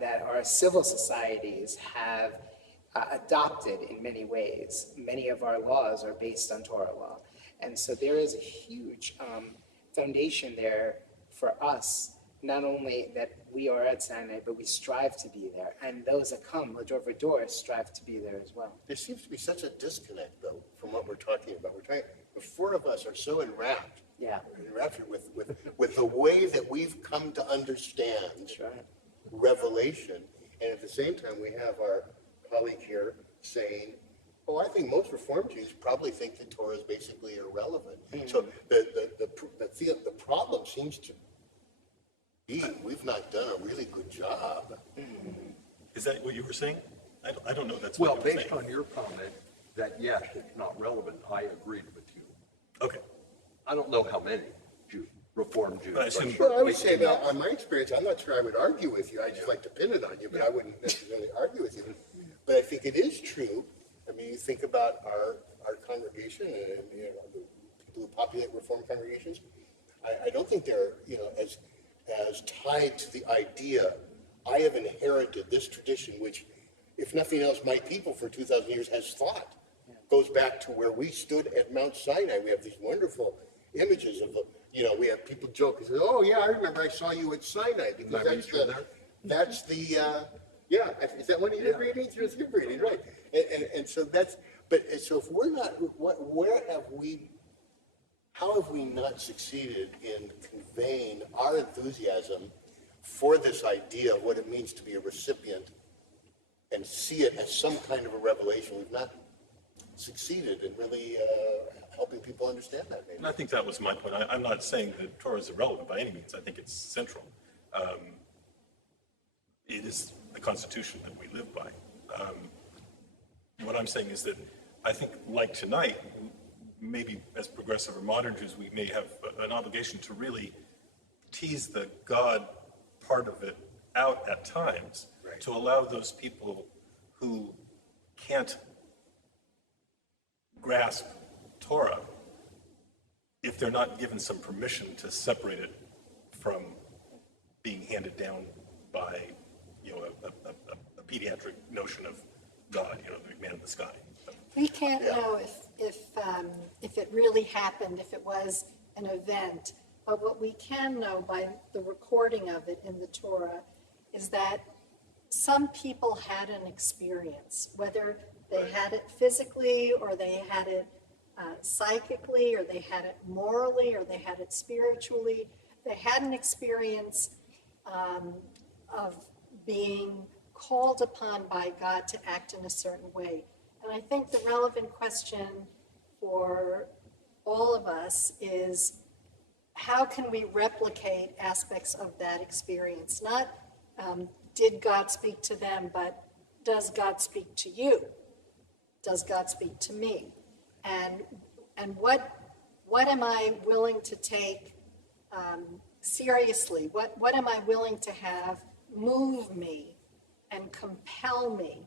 that our civil societies have adopted in many ways. Many of our laws are based on Torah law. And so there is a huge foundation there for us, not only that we are at Sinai, but we strive to be there. And those that come, door door, strive to be there as well. There seems to be such a disconnect, though, from what we're talking about. The four of us are so enraptured with the way that we've come to understand Revelation, and at the same time we have our colleague here saying, I think most Reformed Jews probably think that Torah is basically irrelevant. Mm-hmm. So the problem seems to be we've not done a really good job. Mm-hmm. Is that what you were saying? I don't know. That's well, what you were based saying. On your comment that yes, it's not relevant, I agreed with you. Okay. I don't know how many Jews, Reformed Jews. Well, I would say that on my experience, I'm not sure I would argue with you. I just like to pin it on you, but I wouldn't necessarily argue with you. But I think it is true. I mean, you think about our congregation and the people who populate Reformed congregations. I don't think they're as tied to the idea. I have inherited this tradition, which, if nothing else, my people for 2,000 years has thought goes back to where we stood at Mount Sinai. We have these wonderful images of, we have people joke and say, oh yeah, I remember I saw you at Sinai, because that's the, is that one of your readings? It's your reading, right? And so so if we're not, how have we not succeeded in conveying our enthusiasm for this idea of what it means to be a recipient and see it as some kind of a revelation? We've not succeeded in really helping people understand that, maybe. And I think that was my point. I'm not saying that Torah is irrelevant by any means. I think it's central. It is the Constitution that we live by. What I'm saying is that I think, like tonight, maybe as progressive or modern Jews, we may have an obligation to really tease the God part of it out at times, right, to allow those people who can't grasp Torah, if they're not given some permission to separate it from being handed down by, a pediatric notion of God, the man in the sky. We can't know if it really happened, if it was an event, but what we can know by the recording of it in the Torah is that some people had an experience, whether they had it physically or they had it psychically or they had it morally or they had it spiritually. They had an experience of being called upon by God to act in a certain way. And I think the relevant question for all of us is, how can we replicate aspects of that experience? Not did God speak to them, but does God speak to you? Does God speak to me? And what am I willing to take seriously? What am I willing to have move me and compel me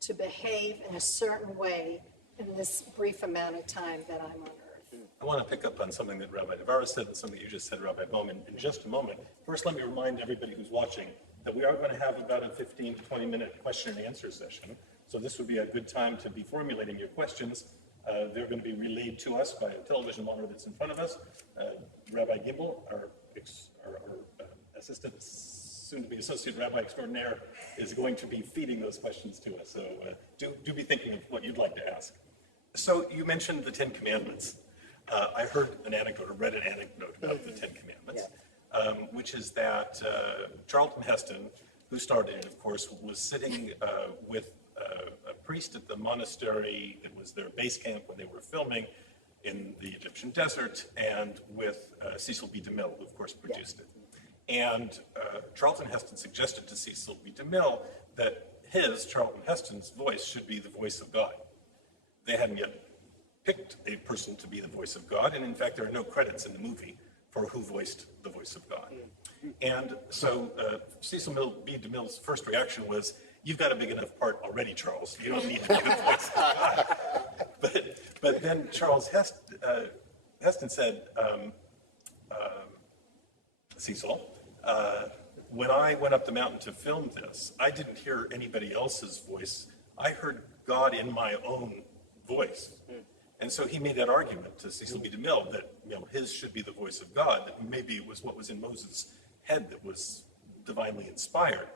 to behave in a certain way in this brief amount of time that I'm on earth? I want to pick up on something that Rabbi Navarro said and something you just said, Rabbi Bowman, in just a moment. First, let me remind everybody who's watching that we are going to have about a 15 to 20-minute question and answer session. So this would be a good time to be formulating your questions. They're going to be relayed to us by a television monitor that's in front of us. Rabbi Gimbel, our assistant, soon-to-be associate rabbi extraordinaire, is going to be feeding those questions to us. So do be thinking of what you'd like to ask. So you mentioned the Ten Commandments. I heard an anecdote, or read an anecdote about the Ten Commandments, which is that Charlton Heston, who started it, of course, was sitting with a priest at the monastery that was their base camp when they were filming in the Egyptian desert, and with Cecil B. DeMille, who of course produced it. And Charlton Heston suggested to Cecil B. DeMille that Charlton Heston's voice should be the voice of God. They hadn't yet picked a person to be the voice of God, and in fact there are no credits in the movie for who voiced the voice of God. And so Cecil B. DeMille's first reaction was, "You've got a big enough part already, Charles. You don't need to be the voice of God." But then Charles Heston said, "Cecil, when I went up the mountain to film this, I didn't hear anybody else's voice. I heard God in my own voice." And so he made that argument to Cecil B. DeMille that his should be the voice of God, that maybe it was what was in Moses' head that was divinely inspired.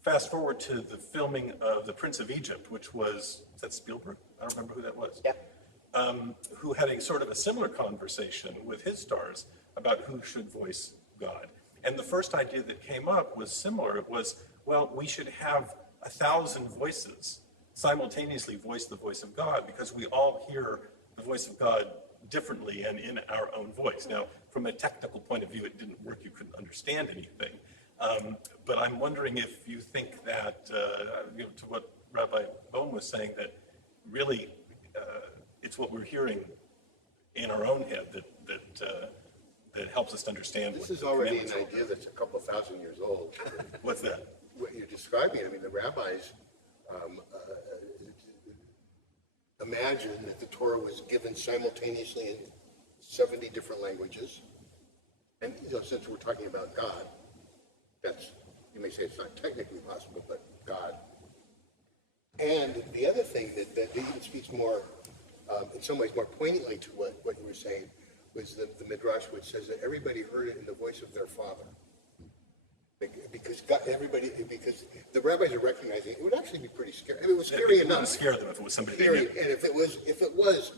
Fast forward to the filming of The Prince of Egypt, which was that Spielberg? I don't remember who that was. Yeah. Who had a sort of a similar conversation with his stars about who should voice God. And the first idea that came up was similar. It was, well, we should have 1,000 voices simultaneously voice the voice of God, because we all hear the voice of God differently and in our own voice. Now, from a technical point of view, it didn't work. You couldn't understand anything. But I'm wondering if you think that, to what Rabbi Bohm was saying, that really it's what we're hearing in our own head that helps us to understand. This is already an idea that's a couple thousand years old. What's that? What you're describing, I mean, the rabbis imagined that the Torah was given simultaneously in 70 different languages. And since we're talking about God, you may say it's not technically possible, but God. And the other thing that even speaks more, in some ways more poignantly to what you were saying, was the Midrash, which says that everybody heard it in the voice of their father. Because because the rabbis are recognizing it would actually be pretty scary. I mean, it was scary enough. It would scare them if it was somebody they Period. knew. And if it was,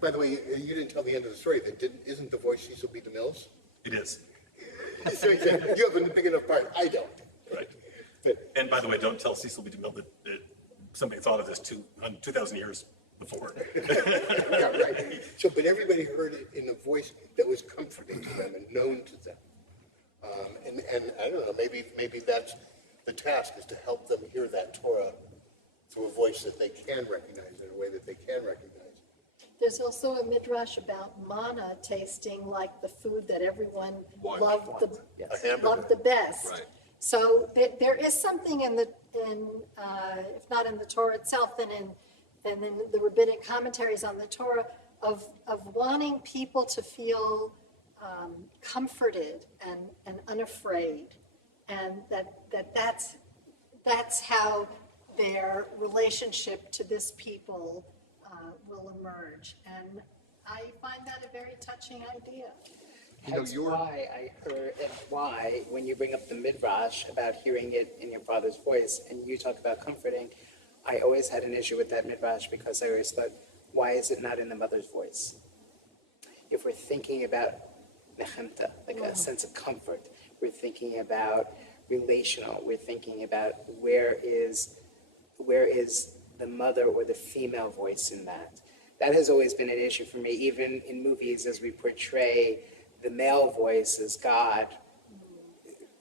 by the way, you didn't tell the end of the story. Isn't the voice Cecil B. DeMille's? It is. So you have a big enough part. I don't. Right. But And by the way, don't tell Cecil B. DeMille that somebody thought of this 2,000 years before. yeah, right. So, but everybody heard it in a voice that was comforting to them and known to them. And I don't know, maybe that's the task, is to help them hear that Torah through a voice that they can recognize, in a way that they can recognize. There's also a midrash about manna tasting like the food that everyone loved the best. Right. So there is something if not in the Torah itself, then in the rabbinic commentaries on the Torah of wanting people to feel comforted and unafraid, and that's how their relationship to this people will emerge. And I find that a very touching idea. That's why I heard, and why, when you bring up the midrash about hearing it in your father's voice, and you talk about comforting, I always had an issue with that midrash, because I always thought, why is it not in the mother's voice? If we're thinking about nechemta, like a sense of comfort, we're thinking about relational, we're thinking about where is the mother or the female voice in that. That has always been an issue for me, even in movies, as we portray the male voice as God.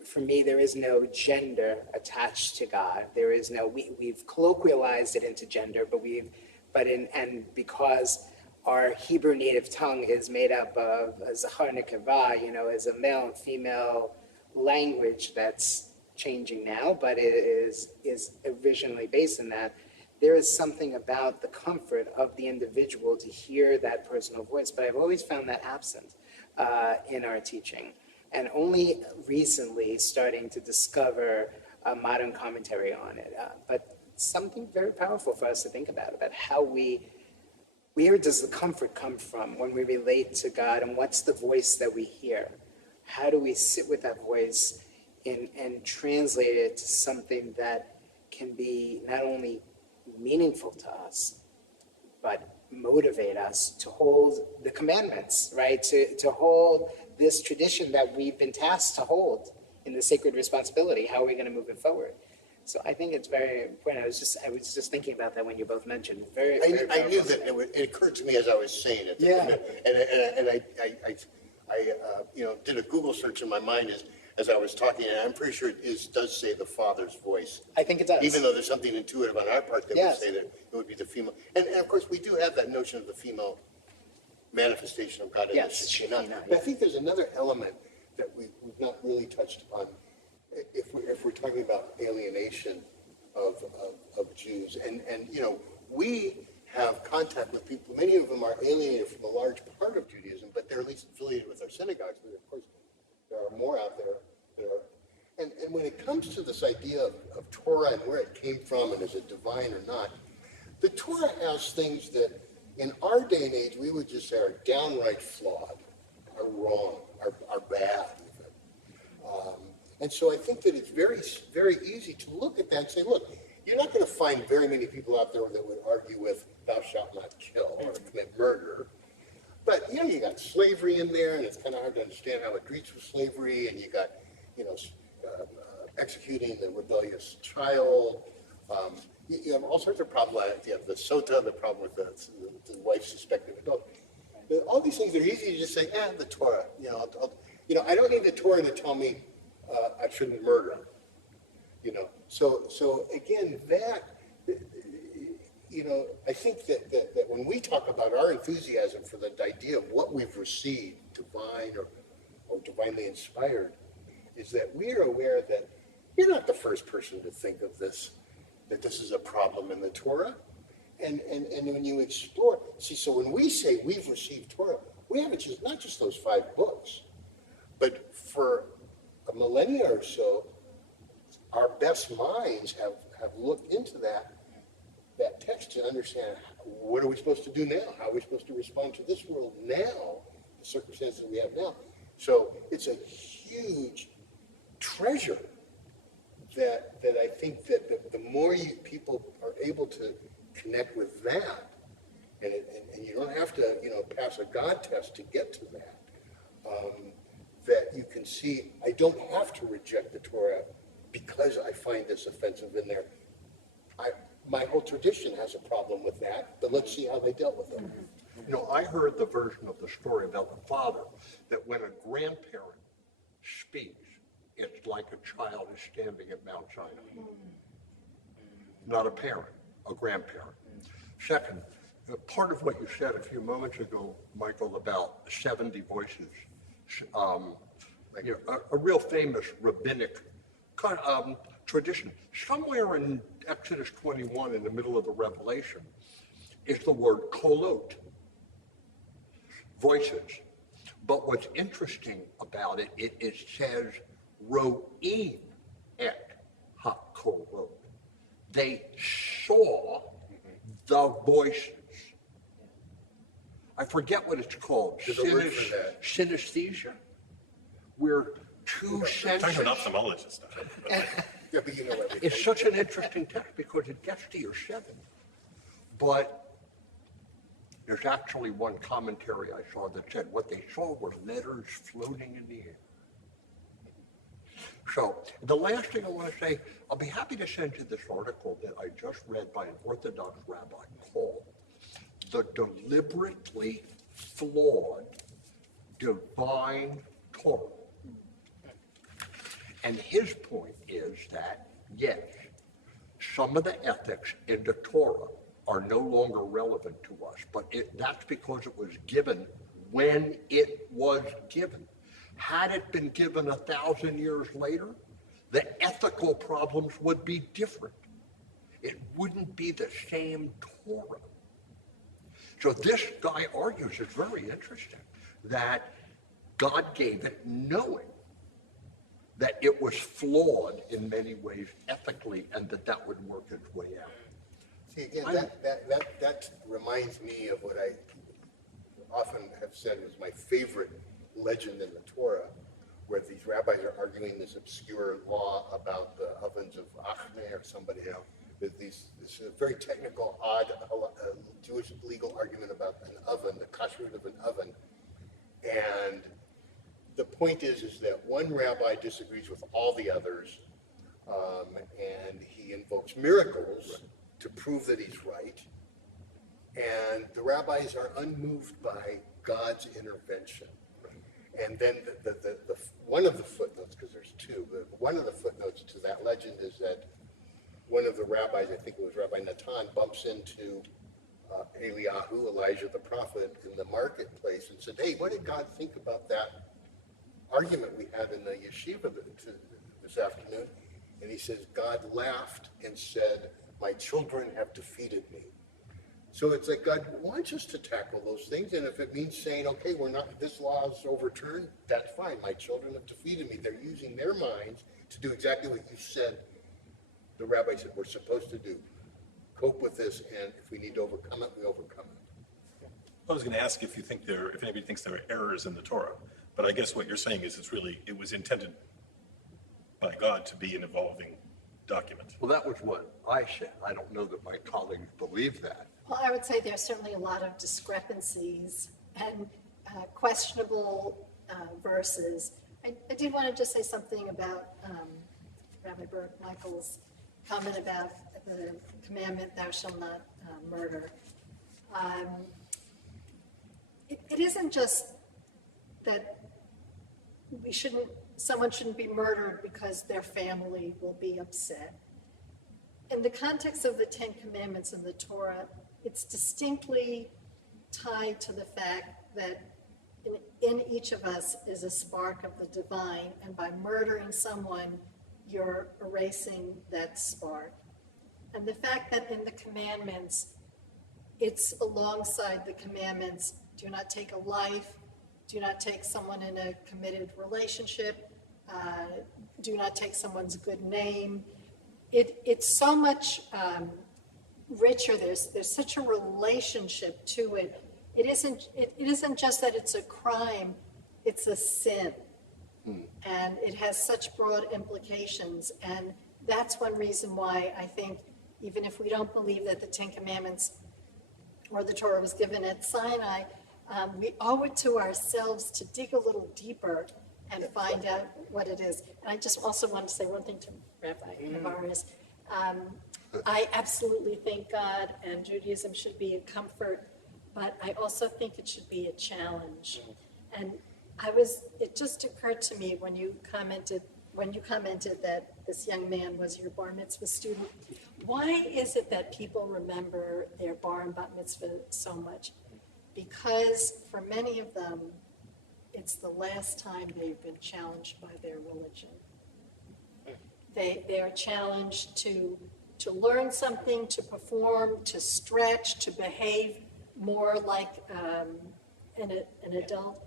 For me, there is no gender attached to God. There is no, we've colloquialized it into gender, and because our Hebrew native tongue is made up of a zachar nekeva, as a male and female language that's changing now, but it is originally based in that. There is something about the comfort of the individual to hear that personal voice, but I've always found that absent in our teaching. And only recently starting to discover a modern commentary on it. But something very powerful for us to think about how where does the comfort come from when we relate to God, and what's the voice that we hear? How do we sit with that voice and translate it to something that can be not only meaningful to us, but motivate us to hold the commandments, right? To hold this tradition that we've been tasked to hold in the sacred responsibility. How are we going to move it forward? So I think it's very important. I was just thinking about that when you both mentioned. Very, very I knew that it occurred to me as I was saying it. Yeah. And I did a Google search in my mind as I was talking, and I'm pretty sure it does say the father's voice. I think it does. Even though there's something intuitive on our part that Yes. would say that it would be the female. And of course, we do have that notion of the female manifestation of God in Yes, the Shekinah, Shekinah. yeah. But I think there's another element that we've not really touched upon if we're talking about alienation of Jews. And we have contact with people. Many of them are alienated from a large part of Judaism, but they're at least affiliated with our synagogues. But of course, there are more out there. And when it comes to this idea of Torah and where it came from and is it divine or not, the Torah has things that in our day and age we would just say are downright flawed, are wrong, are bad even. And so I think that it's very, very easy to look at that and say, look, you're not going to find very many people out there that would argue with thou shalt not kill or commit murder. But, you got slavery in there, and it's kind of hard to understand how it treats with slavery, and you got, executing the rebellious child. You have all sorts of problems. You have the sota, the problem with the wife suspected adult. All these things are easy to just say, the Torah. I don't need the Torah to tell me I shouldn't murder. So again, that, I think that when we talk about our enthusiasm for the idea of what we've received, divine or divinely inspired, is that we are aware that you're not the first person to think of this, that this is a problem in the Torah. And when you explore, so when we say we've received Torah, we haven't not just those 5 books, but for a millennia or so, our best minds have looked into that that text to understand what are we supposed to do now? How are we supposed to respond to this world now, the circumstances we have now? So it's a huge treasure that I think that the more people are able to connect with that, and you don't have to, pass a God test to get to that, that you can see, I don't have to reject the Torah because I find this offensive in there. My whole tradition has a problem with that, but let's see how they dealt with it. I heard the version of the story about the father, that when a grandparent speaks, it's like a child is standing at Mount Sinai. Not a parent, a grandparent. Second, part of what you said a few moments ago, Michael, about 70 voices, a real famous rabbinic tradition. Somewhere in Exodus 21, in the middle of the Revelation, is the word kolot, voices. But what's interesting about it, it says ro'im et ha-kolot. They saw the voices. I forget what it's called. There's a word for that. Synesthesia. Where two senses. Talking about ophthalmologist. Yeah, but everything. It's such an interesting text because it gets to your seven. But there's actually one commentary I saw that said what they saw were letters floating in the air. So the last thing I want to say, I'll be happy to send you this article that I just read by an Orthodox rabbi called "The Deliberately Flawed Divine Torah." And his point is that, yes, some of the ethics in the Torah are no longer relevant to us, but that's because it was given when it was given. Had it been given 1,000 years later, the ethical problems would be different. It wouldn't be the same Torah. So this guy argues, it's very interesting, that God gave it knowing that it was flawed in many ways ethically and that would work its way out. See, again, that reminds me of what I often have said was my favorite legend in the Torah, where these rabbis are arguing this obscure law about the ovens of Achme or somebody else. This very technical, odd Jewish legal argument about an oven, the kashrut of an oven. And the point is that one rabbi disagrees with all the others, and he invokes miracles to prove that he's right. And the rabbis are unmoved by God's intervention. And then the one of the footnotes, because there's two, one of the footnotes to that legend is that one of the rabbis, I think it was Rabbi Natan, bumps into Eliyahu, Elijah the prophet, in the marketplace and said, "Hey, what did God think about that argument we had in the yeshiva this afternoon?" And he says, "God laughed and said, 'My children have defeated me.'" So it's like God wants us to tackle those things, and if it means saying, "Okay, this law is overturned," that's fine. My children have defeated me. They're using their minds to do exactly what you said. The rabbi said we're supposed to do. Cope with this, and if we need to overcome it, we overcome it. I was going to ask if anybody thinks there are errors in the Torah, but I guess what you're saying is it was intended by God to be an evolving document. Well, that was what I said. I don't know that my colleagues believe that. Well, I would say there's certainly a lot of discrepancies and questionable verses. I did want to just say something about Rabbi Burke Michael's comment about the commandment, "Thou shalt not murder." It isn't just that someone shouldn't be murdered because their family will be upset. In the context of the Ten Commandments in the Torah, it's distinctly tied to the fact that in each of us is a spark of the divine, and by murdering someone, you're erasing that spark. And the fact that in the commandments, it's alongside the commandments, do not take a life, do not take someone in a committed relationship, do not take someone's good name. It's so much richer. There's such a relationship to it. It isn't just that it's a crime, it's a sin. And it has such broad implications. And that's one reason why I think, even if we don't believe that the Ten Commandments or the Torah was given at Sinai, we owe it to ourselves to dig a little deeper and find out what it is. And I just also want to say one thing to Rabbi Navarez. I absolutely think God and Judaism should be a comfort, but I also think it should be a challenge. And it just occurred to me when you commented that this young man was your bar mitzvah student. Why is it that people remember their bar and bat mitzvah so much? Because for many of them, it's the last time they've been challenged by their religion. They are challenged to learn something, to perform, to stretch, to behave more like an adult.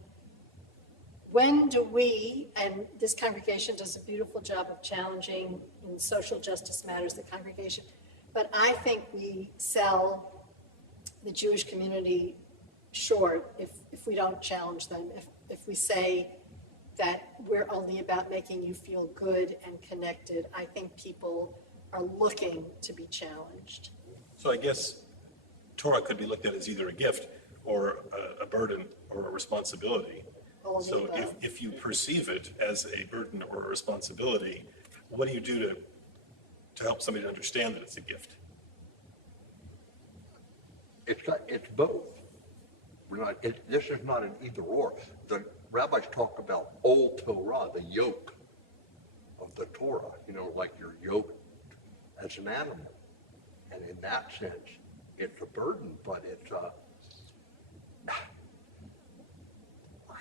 When do we, and this congregation does a beautiful job of challenging in social justice matters, the congregation, but I think we sell the Jewish community short if we don't challenge them, if we say that we're only about making you feel good and connected. I think people are looking to be challenged. So I guess Torah could be looked at as either a gift or a burden or a responsibility. So if you perceive it as a burden or a responsibility, what do you do to help somebody to understand that it's a gift? It's both. This is not an either or. The rabbis talk about old Torah, the yoke of the Torah, like you're yoked as an animal. And in that sense, it's a burden, but it's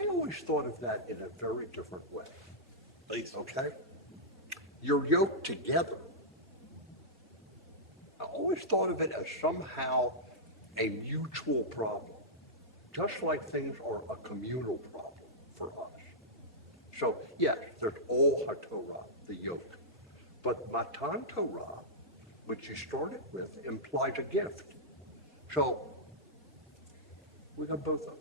I always thought of that in a very different way. Please. Okay? You're yoked together. I always thought of it as somehow a mutual problem, just like things are a communal problem for us. So yes, there's Ol HaTorah, the yoke. But Matan Torah, which you started with, implies a gift. So we got both of them.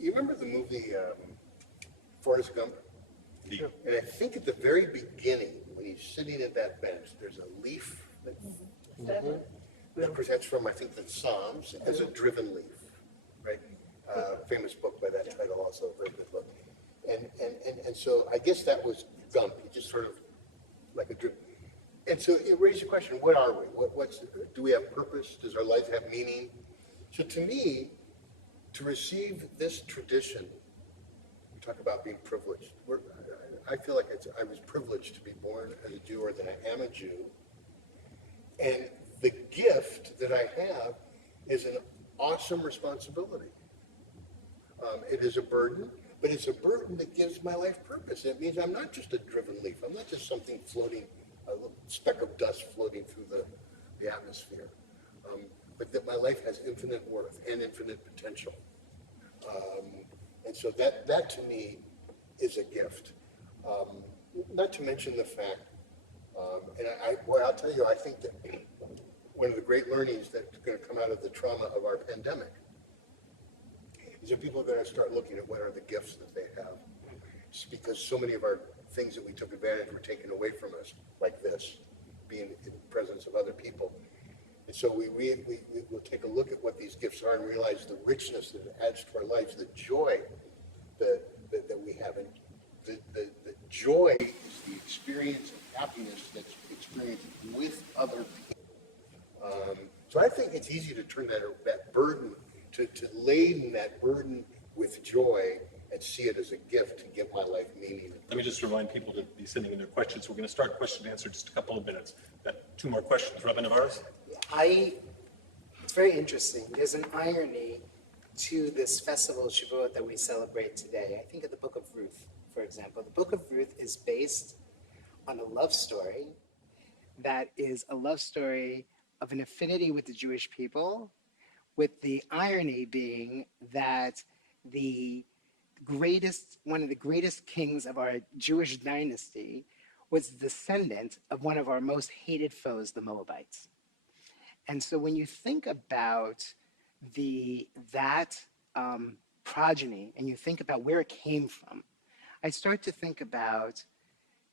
You remember the movie Forrest Gump? Yeah. And I think at the very beginning, when he's sitting at that bench, there's a leaf that, of course, that's from, I think, the Psalms. It has a driven leaf, right? Famous book by that title, also a very good book. And so I guess that was Gump. He just sort of like a driven. And so it raised the question: what are we? Do we have purpose? Does our life have meaning? So to me, to receive this tradition, we talk about being privileged. I feel like I was privileged to be born as a Jew, or that I am a Jew. And the gift that I have is an awesome responsibility. It is a burden, but it's a burden that gives my life purpose. It means I'm not just a driven leaf. I'm not just something floating, a little speck of dust floating through the atmosphere. But that my life has infinite worth and infinite potential. And so that to me is a gift. Not to mention the fact, and I'll tell you, I think that one of the great learnings that's going to come out of the trauma of our pandemic is that people are going to start looking at what are the gifts that they have. Just because so many of our things that we took advantage were taken away from us, like this, being in the presence of other people. And so we will take a look at what these gifts are and realize the richness that it adds to our lives, the joy that we have. And the joy is the experience of happiness that's experienced with other people. So I think it's easy to turn that burden, to laden that burden with joy and see it as a gift to give my life meaning. Let me just remind people to be sending in their questions. We're going to start question and answer in just a couple of minutes. Got 2 more questions. Rabbi Navarez? It's very interesting. There's an irony to this festival Shavuot that we celebrate today. I think of the Book of Ruth, for example. The Book of Ruth is based on a love story that is a love story of an affinity with the Jewish people, with the irony being that one of the greatest kings of our Jewish dynasty was the descendant of one of our most hated foes, the Moabites. And so when you think about that progeny and you think about where it came from, I start to think about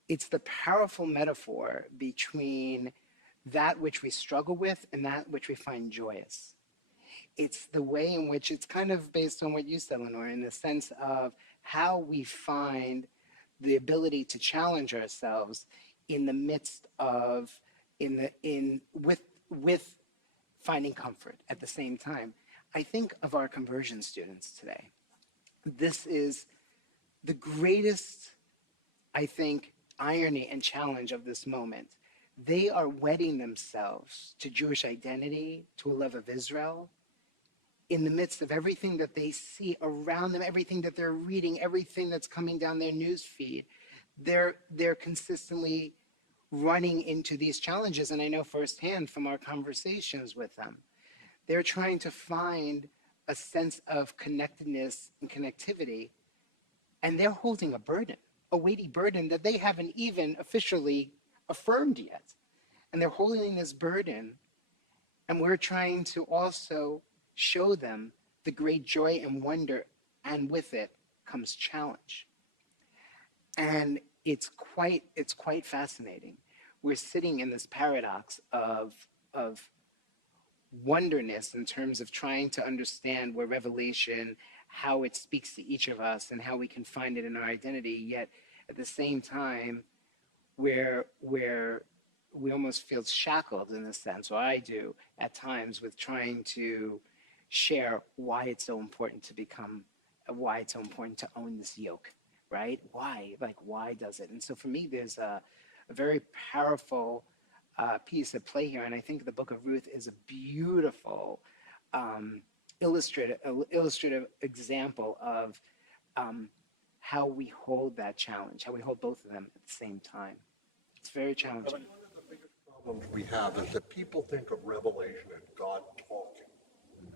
it's the powerful metaphor between that which we struggle with and that which we find joyous. It's the way in which it's kind of based on what you said, Lenore, in the sense of how we find the ability to challenge ourselves in the midst of with finding comfort at the same time. I think of our conversion students today. This is the greatest, I think, irony and challenge of this moment. They are wedding themselves to Jewish identity, to a love of Israel, in the midst of everything that they see around them, everything that they're reading, everything that's coming down their news feed. They're consistently running into these challenges, and I know firsthand from our conversations with them. They're trying to find a sense of connectedness and connectivity, and they're holding a burden, a weighty burden that they haven't even officially affirmed yet. And they're holding this burden, and we're trying to also show them the great joy and wonder, and with it comes challenge. And it's quite fascinating. We're sitting in this paradox of wonderness in terms of trying to understand where revelation, how it speaks to each of us and how we can find it in our identity, yet at the same time, where we almost feel shackled in a sense, or I do at times, with trying to share why it's so important to own this yoke, right? Why? Like, why does it? And so for me, there's a very powerful piece at play here. And I think the book of Ruth is a beautiful illustrative example of how we hold that challenge, how we hold both of them at the same time. It's very challenging. One of the biggest problems we have is that people think of revelation as God talking.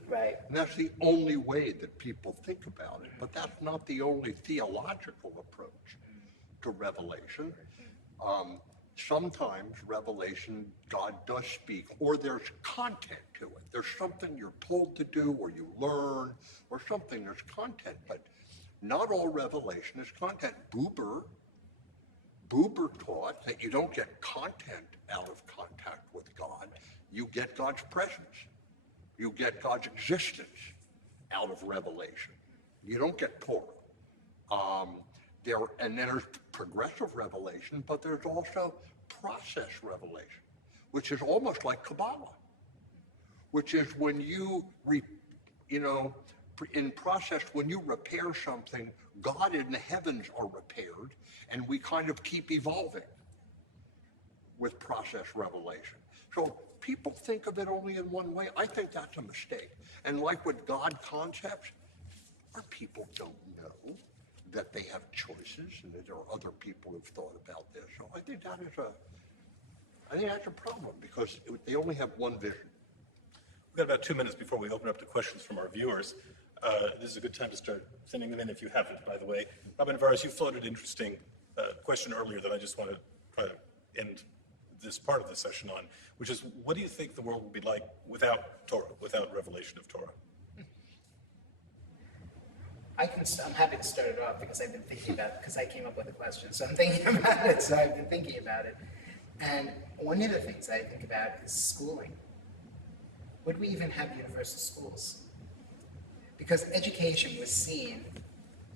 Right. And that's the only way that people think about it. But that's not the only theological approach to revelation. Sometimes revelation, God does speak, or there's content to it. There's something you're told to do, or you learn, or something, there's content. But not all revelation is content. Buber taught that you don't get content out of contact with God. You get God's presence. You get God's existence out of revelation. You don't get Torah. And then there's progressive revelation, but there's also process revelation, which is almost like Kabbalah, which is when in process, when you repair something, God in the heavens are repaired, and we kind of keep evolving with process revelation. So people think of it only in one way. I think that's a mistake. And like with God concepts, our people don't know that they have choices and that there are other people who've thought about this. So I think that's a problem because they only have one vision. We've got about 2 minutes before we open up to questions from our viewers. This is a good time to start sending them in if you haven't, by the way. Robin Varas, you floated an interesting question earlier that I just want to try to end this part of the session on, which is, what do you think the world would be like without Torah, without revelation of Torah? I'm happy to start it off because I've been thinking about it, because I came up with the question. So I'm thinking about it, so I've been thinking about it. And one of the things I think about is schooling. Would we even have universal schools? Because education was seen,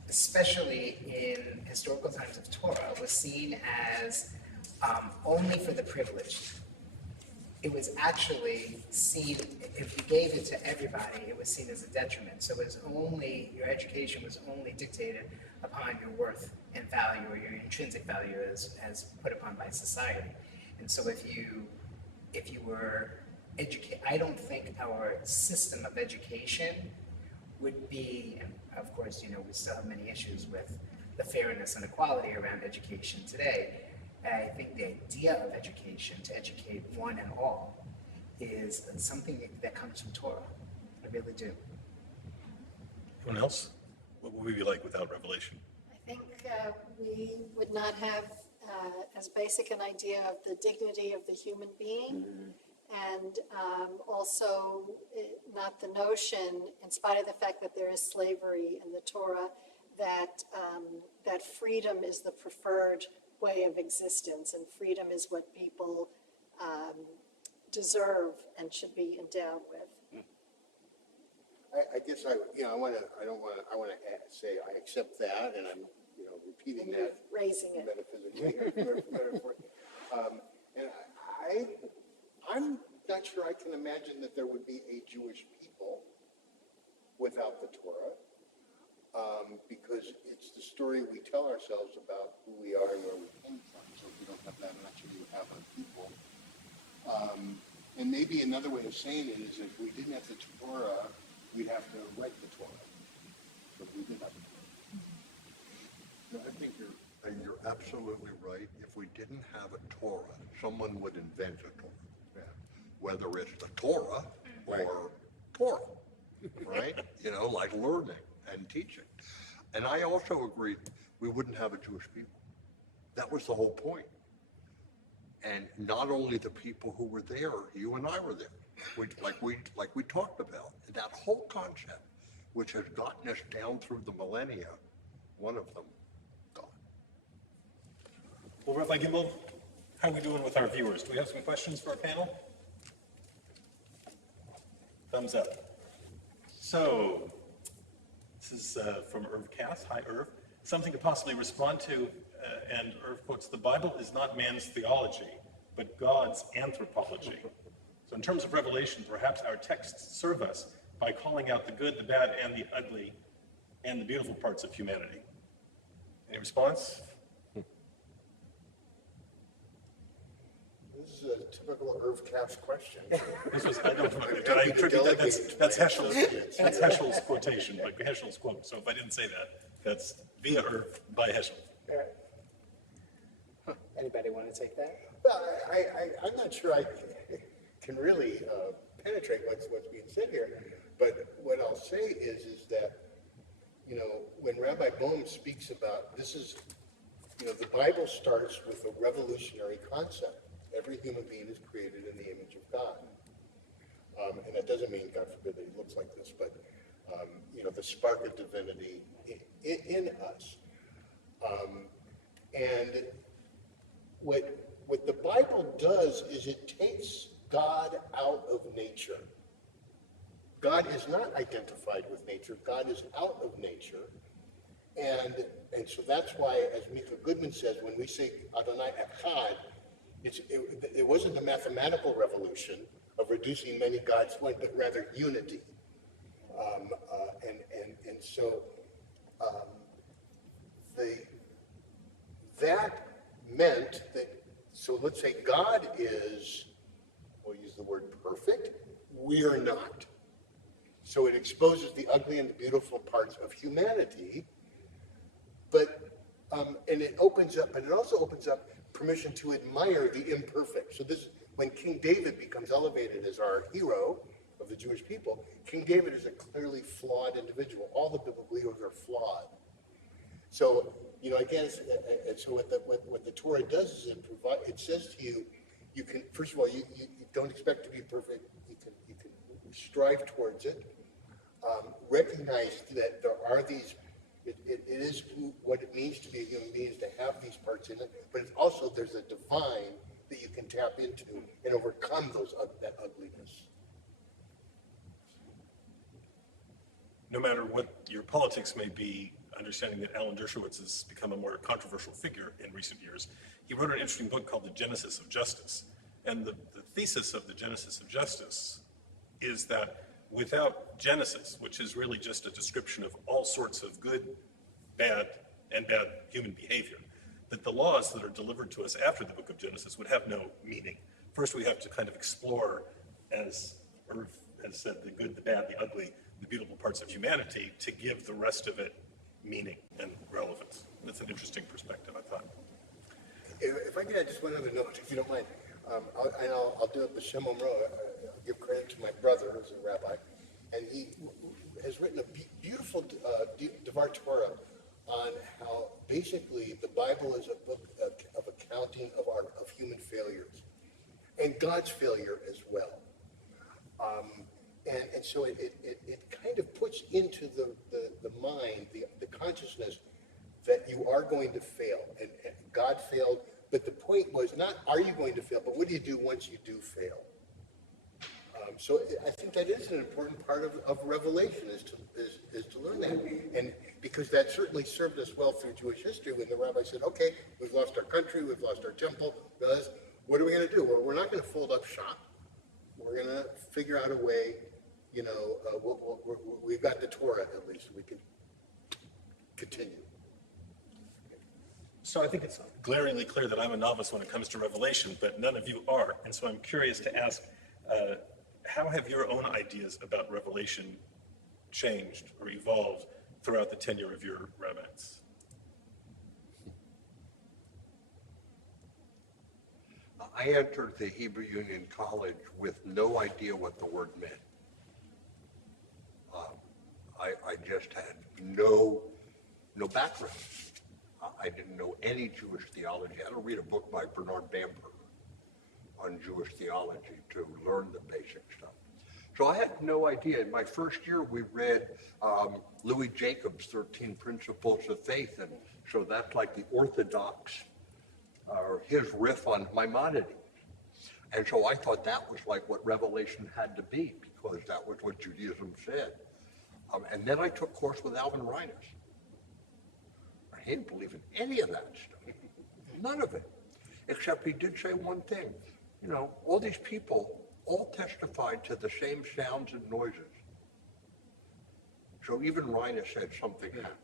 especially in historical times of Torah, was seen as only for the privileged. It was actually seen, if you gave it to everybody, it was seen as a detriment. So your education was only dictated upon your worth and value, or your intrinsic value as put upon by society. And so if you were educated, I don't think our system of education would be, and of course, we still have many issues with the fairness and equality around education today. I think the idea of education, to educate one and all, is something that comes from Torah. I really do. Anyone else? What would we be like without revelation? I think we would not have as basic an idea of the dignity of the human being And also, not the notion, in spite of the fact that there is slavery in the Torah, that that freedom is the preferred way of existence, and freedom is what people deserve and should be endowed with. I guess I want to say I accept that, and I'm, repeating that. Raising it. Metaphysically. And I'm not sure I can imagine that there would be a Jewish people without the Torah, because it's the story we tell ourselves about who we are and where we came from. So if we don't have that, actually you have a people. And maybe another way of saying it is if we didn't have the Torah, we'd have to write the Torah. But we did have the Torah. I think you're absolutely right. If we didn't have a Torah, someone would invent a Torah. Yeah. Whether it's the Torah or Torah, right? Like learning and teaching. And I also agree we wouldn't have a Jewish people. That was the whole point. And not only the people who were there, you and I were there. Like we talked about, that whole concept, which has gotten us down through the millennia, one of them gone. Well, Rabbi Gimbel, how are we doing with our viewers? Do we have some questions for our panel? Thumbs up. So, this is from Irv Cass. Hi, Irv. Something to possibly respond to, and Irv quotes, "The Bible is not man's theology, but God's anthropology. So in terms of revelation, perhaps our texts serve us by calling out the good, the bad, and the ugly, and the beautiful parts of humanity." Any response? This is a typical Irv Cass question. This was, I don't know, did I attribute that? That's Heschel's quotation, like Heschel's quote. So if I didn't say that, that's via Irv by Heschel. Anybody want to take that? Well, I'm not sure I can really penetrate what's being said here, but what I'll say is that, when Rabbi Bohm speaks about, this is, the Bible starts with a revolutionary concept. Every human being is created in the image of God. And that doesn't mean, God forbid, that he looks like this, but, the spark of divinity in us. And what the Bible does is it takes God out of nature. God is not identified with nature. God is out of nature. And so that's why, as Mika Goodman says, when we say Adonai Echad, it wasn't a mathematical revolution of reducing many gods to one, but rather unity. And so that meant that, so let's say God is, we'll use the word perfect, we're not. So it exposes the ugly and the beautiful parts of humanity, but, and it also opens up permission to admire the imperfect. So this, when King David becomes elevated as our hero of the Jewish people, King David is a clearly flawed individual. All the biblical heroes are flawed. So, again, so what the Torah does is it says to you, you can, first of all, you don't expect to be perfect. You can strive towards it. Recognize that there are these, it is what it means to be a human being, is to have these parts in it, but it's also, there's a divine that you can tap into and overcome that ugliness. No matter what your politics may be, understanding that Alan Dershowitz has become a more controversial figure in recent years, he wrote an interesting book called The Genesis of Justice. And the thesis of The Genesis of Justice is that without Genesis, which is really just a description of all sorts of good, bad, and bad human behavior, that the laws that are delivered to us after the book of Genesis would have no meaning. First, we have to kind of explore, as Irv has said, the good, the bad, the ugly, the beautiful parts of humanity to give the rest of it meaning and relevance. That's an interesting perspective, I thought. If I could add just one other note, if you don't mind, I'll do it b'shem omro. I'll give credit to my brother, who's a rabbi, and he has written a beautiful Devar Torah on how basically the Bible is a book of accounting of human failures. and God's failure as well. And so it kind of puts into the mind, the consciousness that you are going to fail, and God failed, but the point was not are you going to fail, but what do you do once you do fail? So I think that is an important part of Revelation is to learn that, and because that certainly served us well through Jewish history when the rabbi said, okay, we've lost our country, we've lost our temple, what are we going to do? Well, we're not going to fold up shop. We're going to figure out a way, we've got the Torah at least, we can continue. So I think it's glaringly clear that I'm a novice when it comes to Revelation, but none of you are. And so I'm curious to ask, how have your own ideas about Revelation changed or evolved throughout the tenure of your rabbis? I entered the Hebrew Union College with no idea what the word meant. I just had no background. I didn't know any Jewish theology. I had to read a book by Bernard Bamberger on Jewish theology to learn the basic stuff. So I had no idea. In my first year, we read Louis Jacobs' 13 Principles of Faith, and so that's like the Orthodox, or his riff on Maimonides. And so I thought that was like what Revelation had to be, because that was what Judaism said. And then I took a course with Alvin Reines. He didn't believe in any of that stuff, none of it, except he did say one thing. All these people all testified to the same sounds and noises. So even Reines said something happened.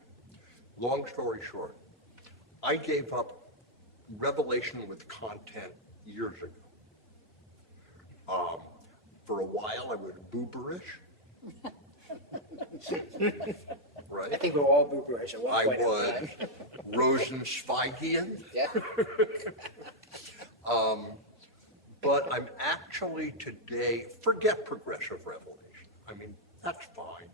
Long story short, I gave up Revelation with content years ago. For a while, I was booberish. Right? I think we're all booberish at one point. I was Rosenzweigian. Yeah. But I'm actually today, forget progressive revelation. I mean, that's fine.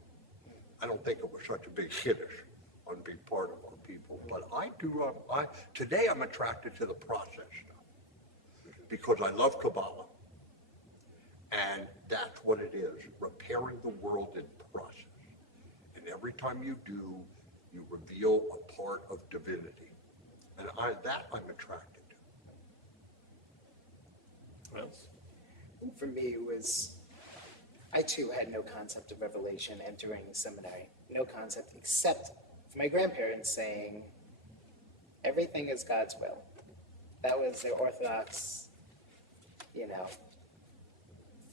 I don't think it was such a big finish on being part of our people, but today I'm attracted to the process stuff because I love Kabbalah. And that's what it is, repairing the world in process. And every time you do, you reveal a part of divinity. And I'm attracted to. What else? For me, it was, I too had no concept of Revelation entering seminary. No concept, except for my grandparents saying, everything is God's will. That was their Orthodox,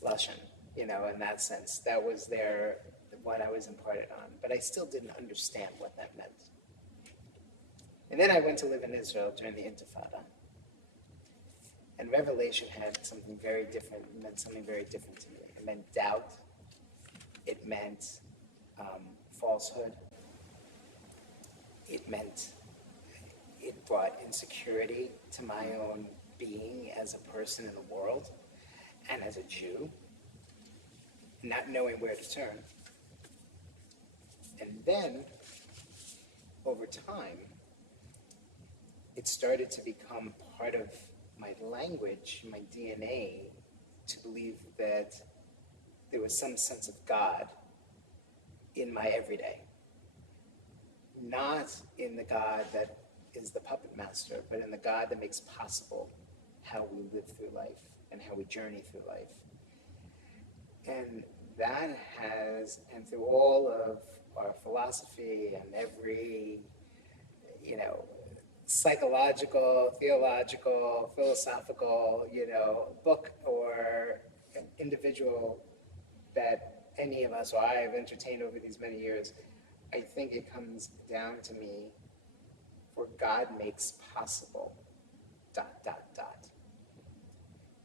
Lashon, in that sense. That was what I was imparted on. But I still didn't understand what that meant. And then I went to live in Israel during the Intifada. And Revelation had something very different, meant something very different to me. It meant doubt. It meant falsehood. It brought insecurity to my own being as a person in the world and as a Jew, not knowing where to turn. And then, over time, it started to become part of my language, my DNA, to believe that there was some sense of God in my everyday. Not in the God that is the puppet master, but in the God that makes possible how we live through life and how we journey through life. And that and through all of our philosophy and every, psychological, theological, philosophical, book or individual that any of us or I have entertained over these many years, I think it comes down to me, for God makes possible, ...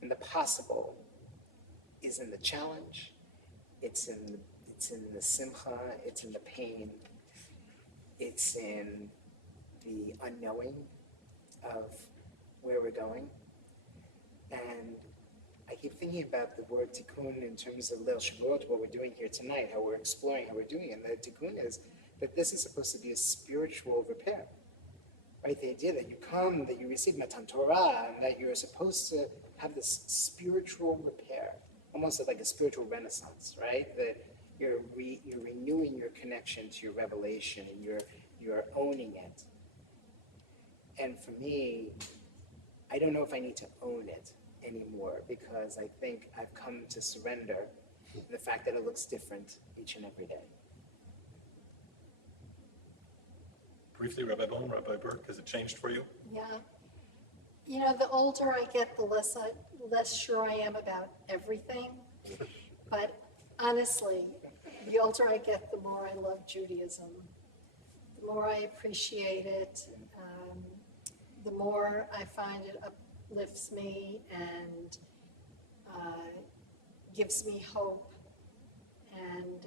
And the possible is in the challenge, it's in the simcha, it's in the pain, it's in the unknowing of where we're going. And I keep thinking about the word tikkun in terms of Leil Shavuot, what we're doing here tonight, how we're exploring, how we're doing it. And the tikkun is that this is supposed to be a spiritual repair. right? The idea that you come, that you receive Matan Torah, and that you're supposed to have this spiritual repair, almost like a spiritual renaissance, right? That you're renewing your connection to your revelation, and you're owning it. And for me, I don't know if I need to own it anymore, because I think I've come to surrender the fact that it looks different each and every day. Briefly, Rabbi Bohm, Rabbi Burke, has it changed for you? Yeah. You know, the older I get, the less sure I am about everything. But honestly, the older I get, the more I love Judaism, the more I appreciate it, the more I find it uplifts me and gives me hope. And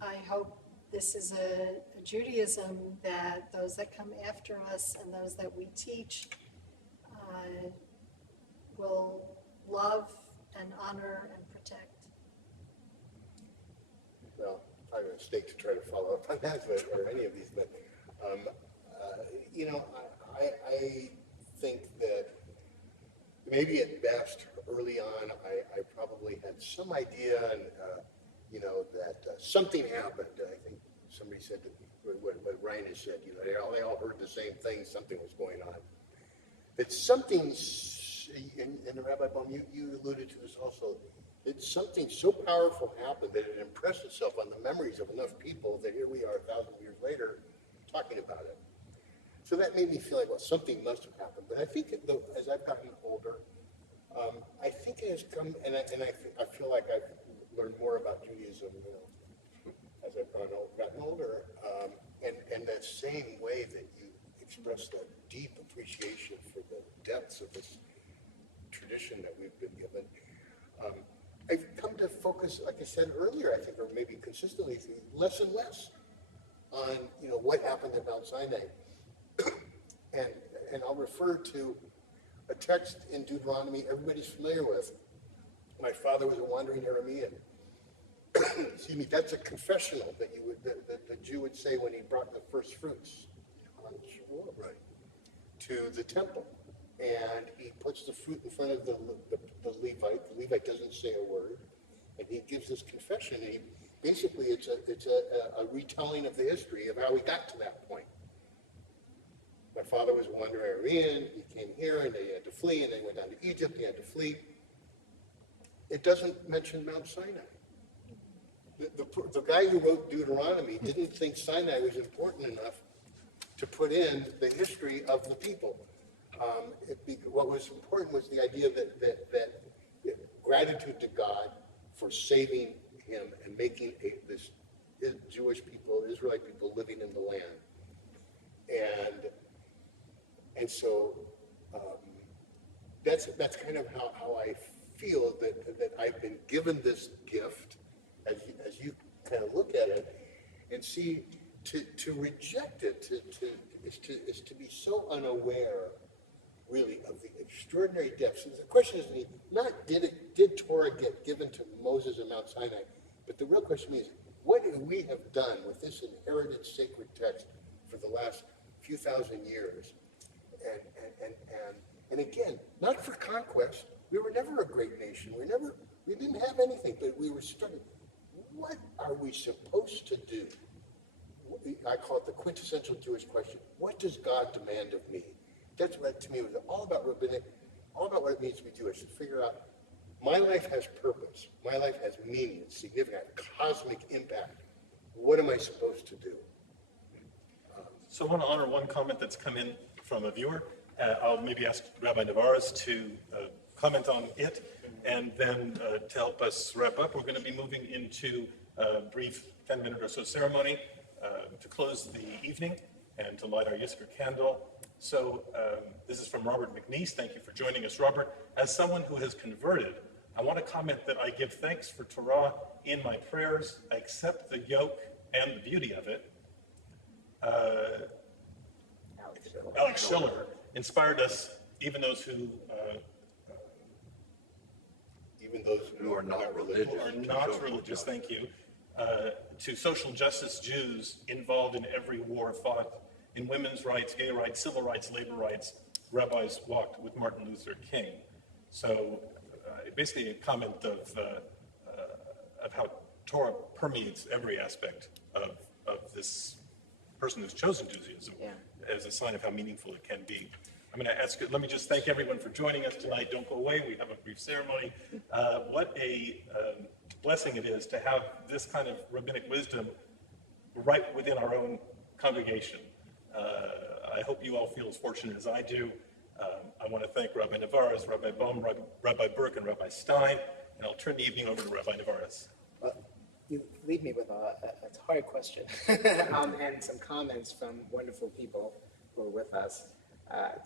I hope this is a Judaism that those that come after us and those that we teach will love and honor and protect. Well, I'm a mistake to try to follow up on that, or any of these, but, you know, I think that maybe at best, early on, I probably had some idea, and, you know, that something happened. I think somebody said that what Ryan has said, you know, they all heard the same thing, something was going on. That something, and Rabbi Bohm, you alluded to this also, that something so powerful happened that it impressed itself on the memories of enough people that here we are 1,000 years later talking about it. So that made me feel like, well, something must have happened. But I think as I've gotten older, I think it has come, and I feel like I've learned more about Judaism, you know, as I've gotten older, and that same way that you express that deep appreciation for the depths of this tradition that we've been given. I've come to focus, like I said earlier, I think, or maybe consistently, less and less on, you know, what happened at Mount Sinai. And I'll refer to a text in Deuteronomy everybody's familiar with. My father was a wandering Aramean. Excuse me, that's a confessional that the Jew would say when he brought the first fruits on Shavuot, right, to the temple. And he puts the fruit in front of the Levite. The Levite doesn't say a word, and he gives this confession. And basically, it's a retelling of the history of how he got to that point. My father was a wandering Aramean. He came here, and they had to flee, and they went down to Egypt. He had to flee. It doesn't mention Mount Sinai. The guy who wrote Deuteronomy didn't think Sinai was important enough to put in the history of the people. What was important was the idea that gratitude to God for saving him and making this Jewish people, Israelite people, living in the land, and so that's kind of how I feel that I've been given this gift, as you kind of look at it and see, to reject it is to be so unaware, really, of the extraordinary depths. And the question is not did Torah get given to Moses at Mount Sinai, but the real question is, what we have done with this inherited sacred text for the last few thousand years? And again, not for conquest. We were never a great nation. We didn't have anything, but we were struggling. What are we supposed to do? I call it the quintessential Jewish question. What does God demand of me? That's what, to me, was all about rabbinic, all about what it means to be Jewish, to figure out my life has purpose. My life has meaning, it's significant, cosmic impact. What am I supposed to do? So I want to honor one comment that's come in from a viewer. I'll maybe ask Rabbi Navarez to comment on it, and then to help us wrap up, we're going to be moving into a brief 10-minute or so ceremony to close the evening and to light our Yizkor candle. So this is from Robert McNeese. Thank you for joining us, Robert. As someone who has converted, I want to comment that I give thanks for Torah in my prayers. I accept the yoke and the beauty of it. Alex Schiller inspired us, even those who are not religious. Thank you. To social justice Jews involved in every war fought in women's rights, gay rights, civil rights, labor rights, rabbis walked with Martin Luther King. So basically a comment of how Torah permeates every aspect of this person who's chosen Judaism as a sign of how meaningful it can be. I'm going to ask, let me just thank everyone for joining us tonight. Don't go away, we have a brief ceremony. What a blessing it is to have this kind of rabbinic wisdom right within our own congregation. I hope you all feel as fortunate as I do. I want to thank Rabbi Navarez, Rabbi Bohm, Rabbi Burke, and Rabbi Stein, and I'll turn the evening over to Rabbi Navarez. Well, you leave me with a hard question and some comments from wonderful people who are with us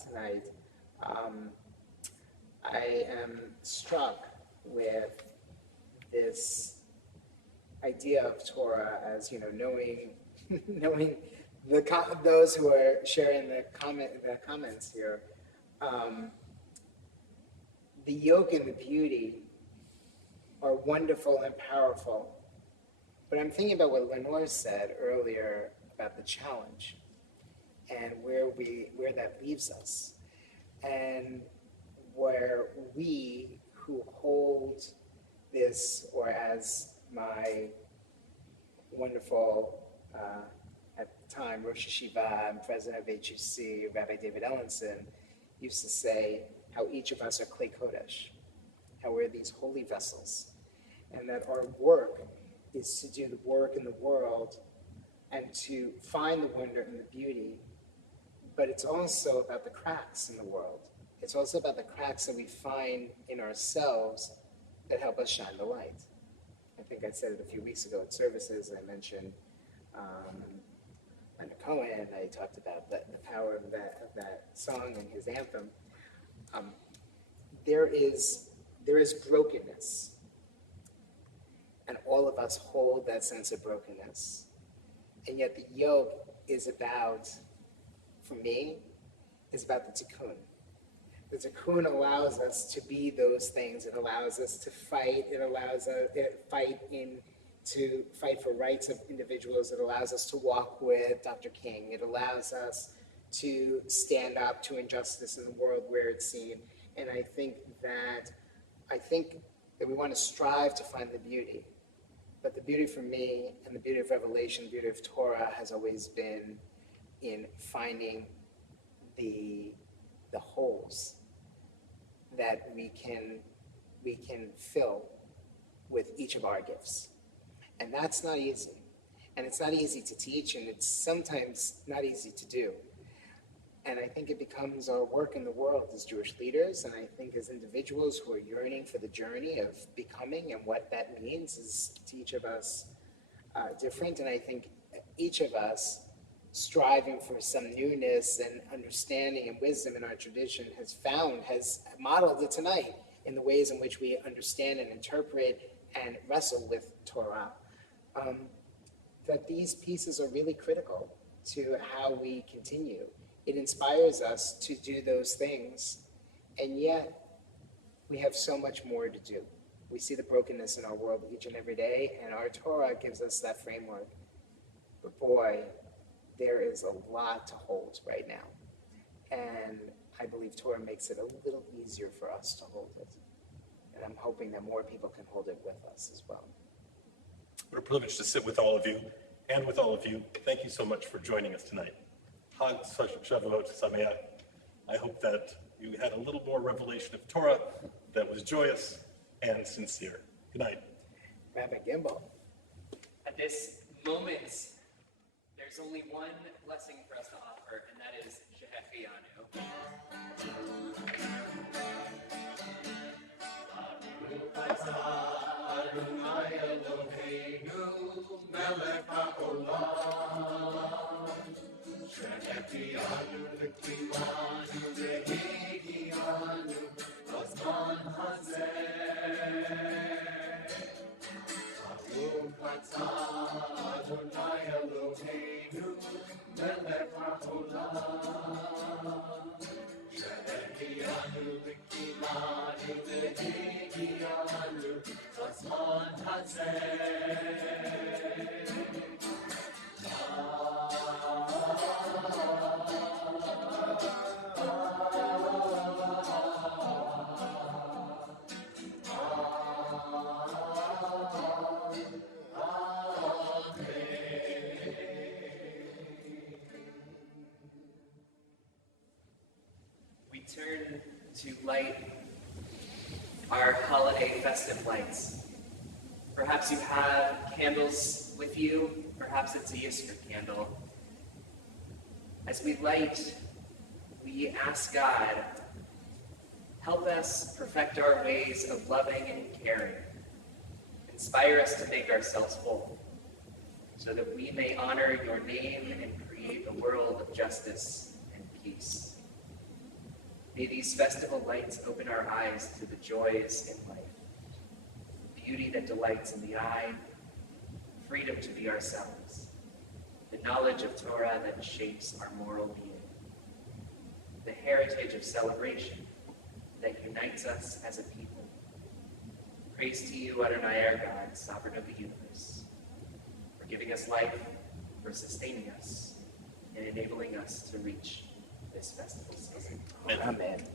tonight. I am struck with this idea of Torah as, knowing those who are sharing the comments here. The yoke and the beauty are wonderful and powerful. But I'm thinking about what Lenore said earlier about the challenge and where that leaves us, and where we who hold this, or as my wonderful, at the time, Rosh Hashiva and president of HUC, Rabbi David Ellenson, used to say how each of us are Klei Kodesh, how we're these holy vessels, and that our work is to do the work in the world and to find the wonder and the beauty, but it's also about the cracks in the world. It's also about the cracks that we find in ourselves that help us shine the light. I think I said it a few weeks ago at services. I mentioned Leonard Cohen. I talked about the power of that song and his anthem. There is brokenness. And all of us hold that sense of brokenness. And yet the yoke is about, for me, is about the Tikkun. The Tikkun allows us to be those things. It allows us to fight. It allows us to fight for rights of individuals. It allows us to walk with Dr. King. It allows us to stand up to injustice in the world where it's seen. And I think that we want to strive to find the beauty. But the beauty for me, and the beauty of Revelation, the beauty of Torah, has always been in finding the holes that we can fill with each of our gifts. And that's not easy. And it's not easy to teach, and it's sometimes not easy to do. And I think it becomes our work in the world as Jewish leaders, and I think as individuals who are yearning for the journey of becoming, and what that means is to each of us different. And I think each of us striving for some newness and understanding and wisdom in our tradition has modeled it tonight in the ways in which we understand and interpret and wrestle with Torah. That these pieces are really critical to how we continue. It inspires us to do those things, and yet we have so much more to do. We see the brokenness in our world each and every day, and our Torah gives us that framework. But boy, there is a lot to hold right now. And I believe Torah makes it a little easier for us to hold it. And I'm hoping that more people can hold it with us as well. What a privilege to sit with all of you, and with all of you. Thank you so much for joining us tonight. Hag Shavuot Sameach. I hope that you had a little more revelation of Torah that was joyous and sincere. Good night. Rabbi Gimbel. At this moment, there's only one blessing for us to offer, and that is Shehechianu. Adonai Eloheinu, melech haolam. Shehechianu v'kimanu v'higianu, b'zman hazeh. Baruch atah Adonai Eloheinu, melech haolam. Shehechianu v'kimanu v'higianu, b'zman hazeh. turn to light our holiday festive lights. Perhaps you have candles with you, perhaps it's a Yisro candle. As we light, we ask God, help us perfect our ways of loving and caring. Inspire us to make ourselves whole, so that we may honor your name and create a world of justice and peace. May these festival lights open our eyes to the joys in life, beauty that delights in the eye, freedom to be ourselves, the knowledge of Torah that shapes our moral being, the heritage of celebration that unites us as a people. Praise to you, Adonai our God, sovereign of the universe, for giving us life, for sustaining us, and enabling us to reach this festival season. Amen.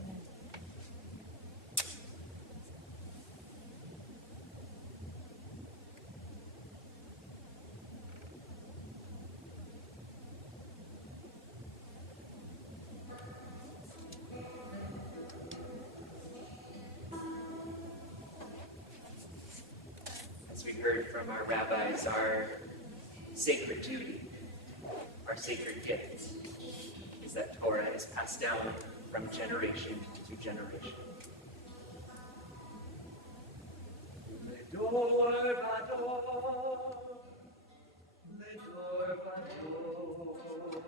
As we heard from our rabbis, our sacred duty, our sacred gift, is that Torah is passed down from generation to generation. Ledor vador, ledor vador,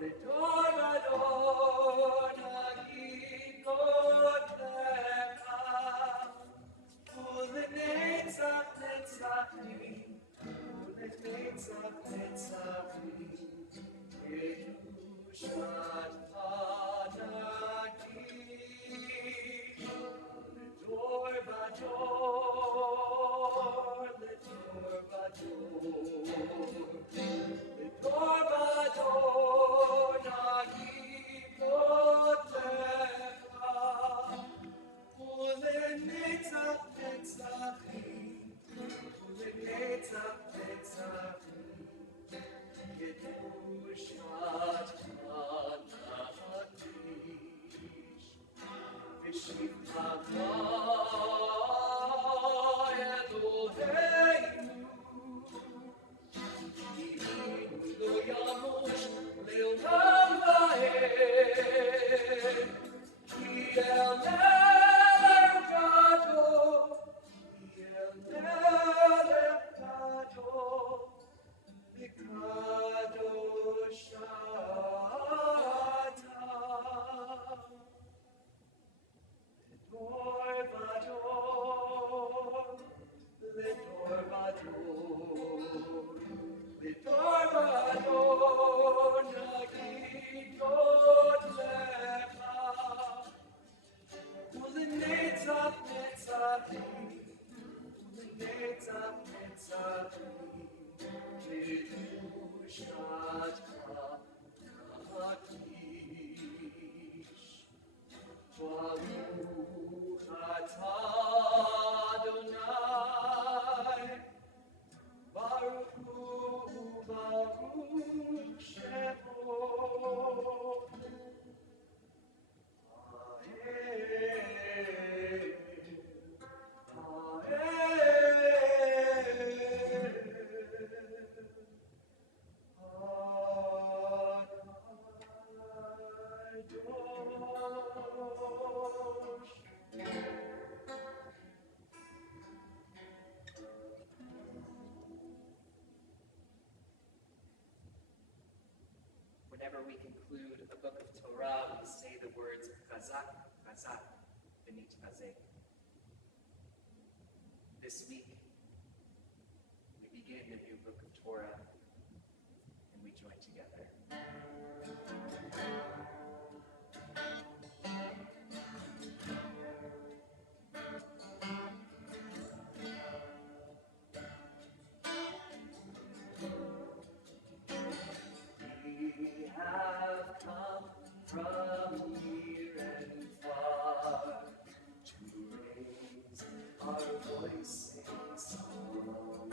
ledor vador, nagid lecha, ulenetzach netzachim, ulenetzach netzachim, Kedushat Hanakish, Ledor vador, ledor vador, ledor vador, nagidot lecha, ulenetzach netzachim, ulenetzach netzachim, Kedushat Hanakish, V'shivtava Eloheinu, Ki'inu lo yamush le'olam va'ed, Ki el melech gadol, Ki el melech gadol, V'kadoshata. Ledor vador, ledor vador, ledor vador, nagidot lecha, ulenetzach netzachim, ulenetzach netzachim, Kedushat Hanakish. Baruch atah Adonai, Baruch Hu, Baruch Shemo. Whenever we conclude a book of Torah, we say the words chazak, chazak, v'nit chazek. This week, we begin a new book of Torah, and we join together. We have come from near and far to raise our voice in song.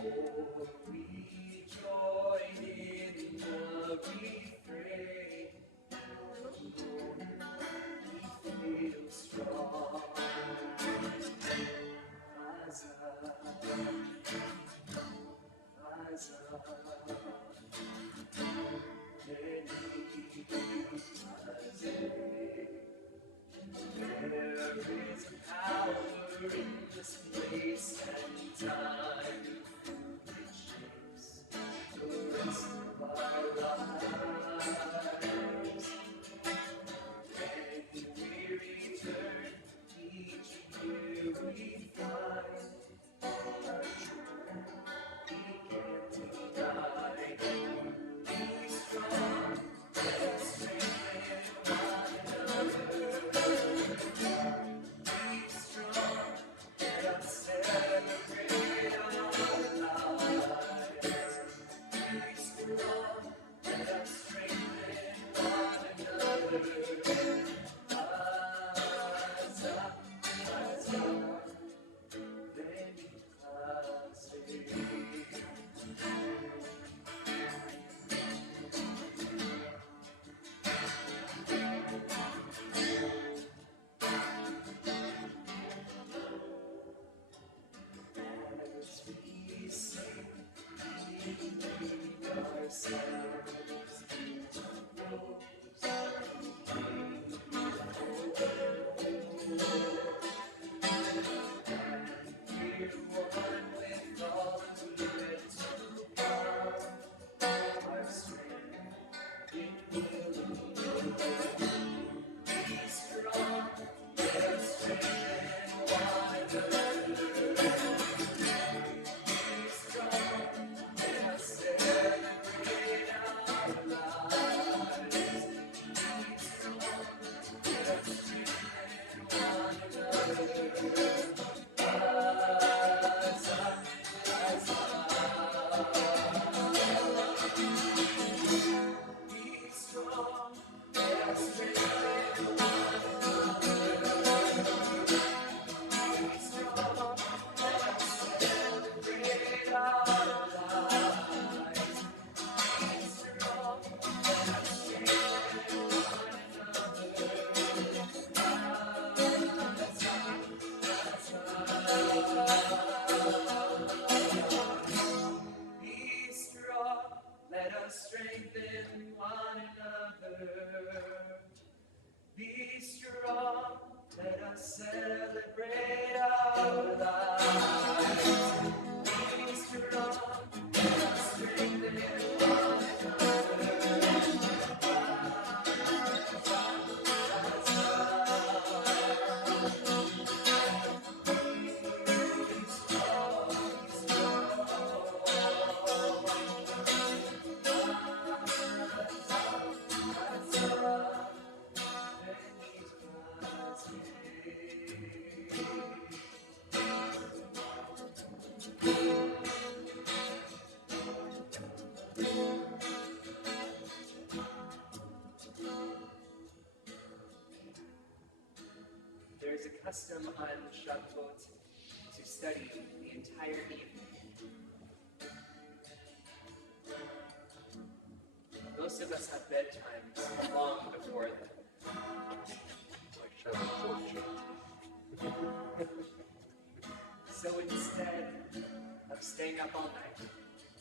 Oh, rejoice. this place and time, which shapes the rest of our lives. When we return, each year we find our truth we can't deny. Be strong, let us strengthen one another. Be strong, let us celebrate our lives. Be strong, let us strengthen one another. As we sing, we lead ourselves into rows of we're one with all who yet to come. Our strength in will be strong. Let us strengthen one another. Be strong. Let us celebrate our lives. Be strong. Let us strengthen one another. Be strong, let us strengthen one another. Be strong, let us celebrate our lives. Be strong, let us strengthen one another. Be strong, let us strengthen one another. Be strong, let us celebrate our lives. Be strong, let us strengthen one another. There's a custom on Shavuot to study the entire evening. Most of us have bedtimes long before then. Like Shavuot. So instead of staying up all night,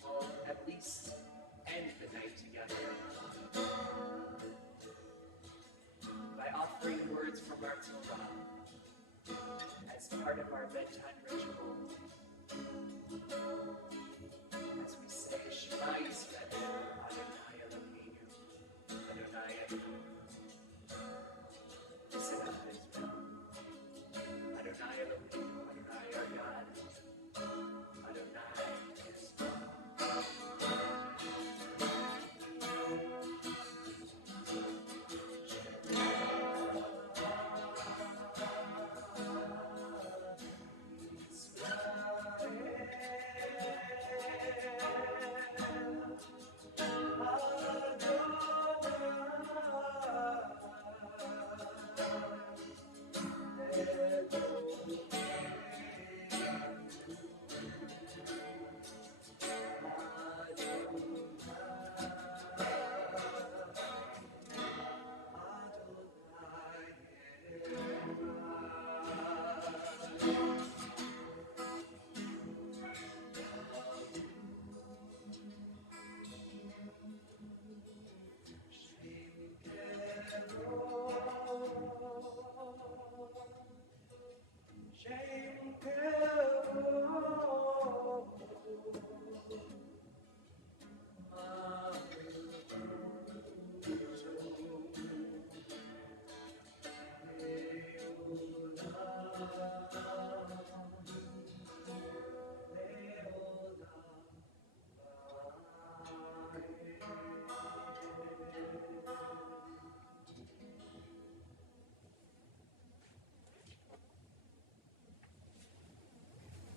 we'll at least end the night together by offering words from our Torah as part of our bedtime ritual. As we say Shema Yisrael, Adonai Eloheinu, Adonai Echad. Listen up, Israel. Adonai Eloheinu, Adonai our God. Adonai Israel.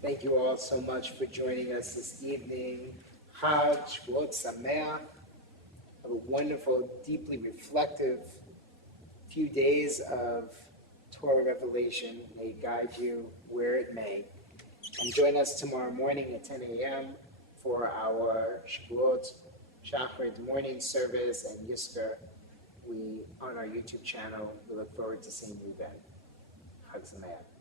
Thank you all so much for joining us this evening. Chag Shavuot Sameach. Have a wonderful, deeply reflective few days of Torah revelation. May it guide you where it may. And join us tomorrow morning at 10 a.m. for our Shavuot Shachrit morning service and Yizkor. We on our YouTube channel. We look forward to seeing you then. Chag Sameach.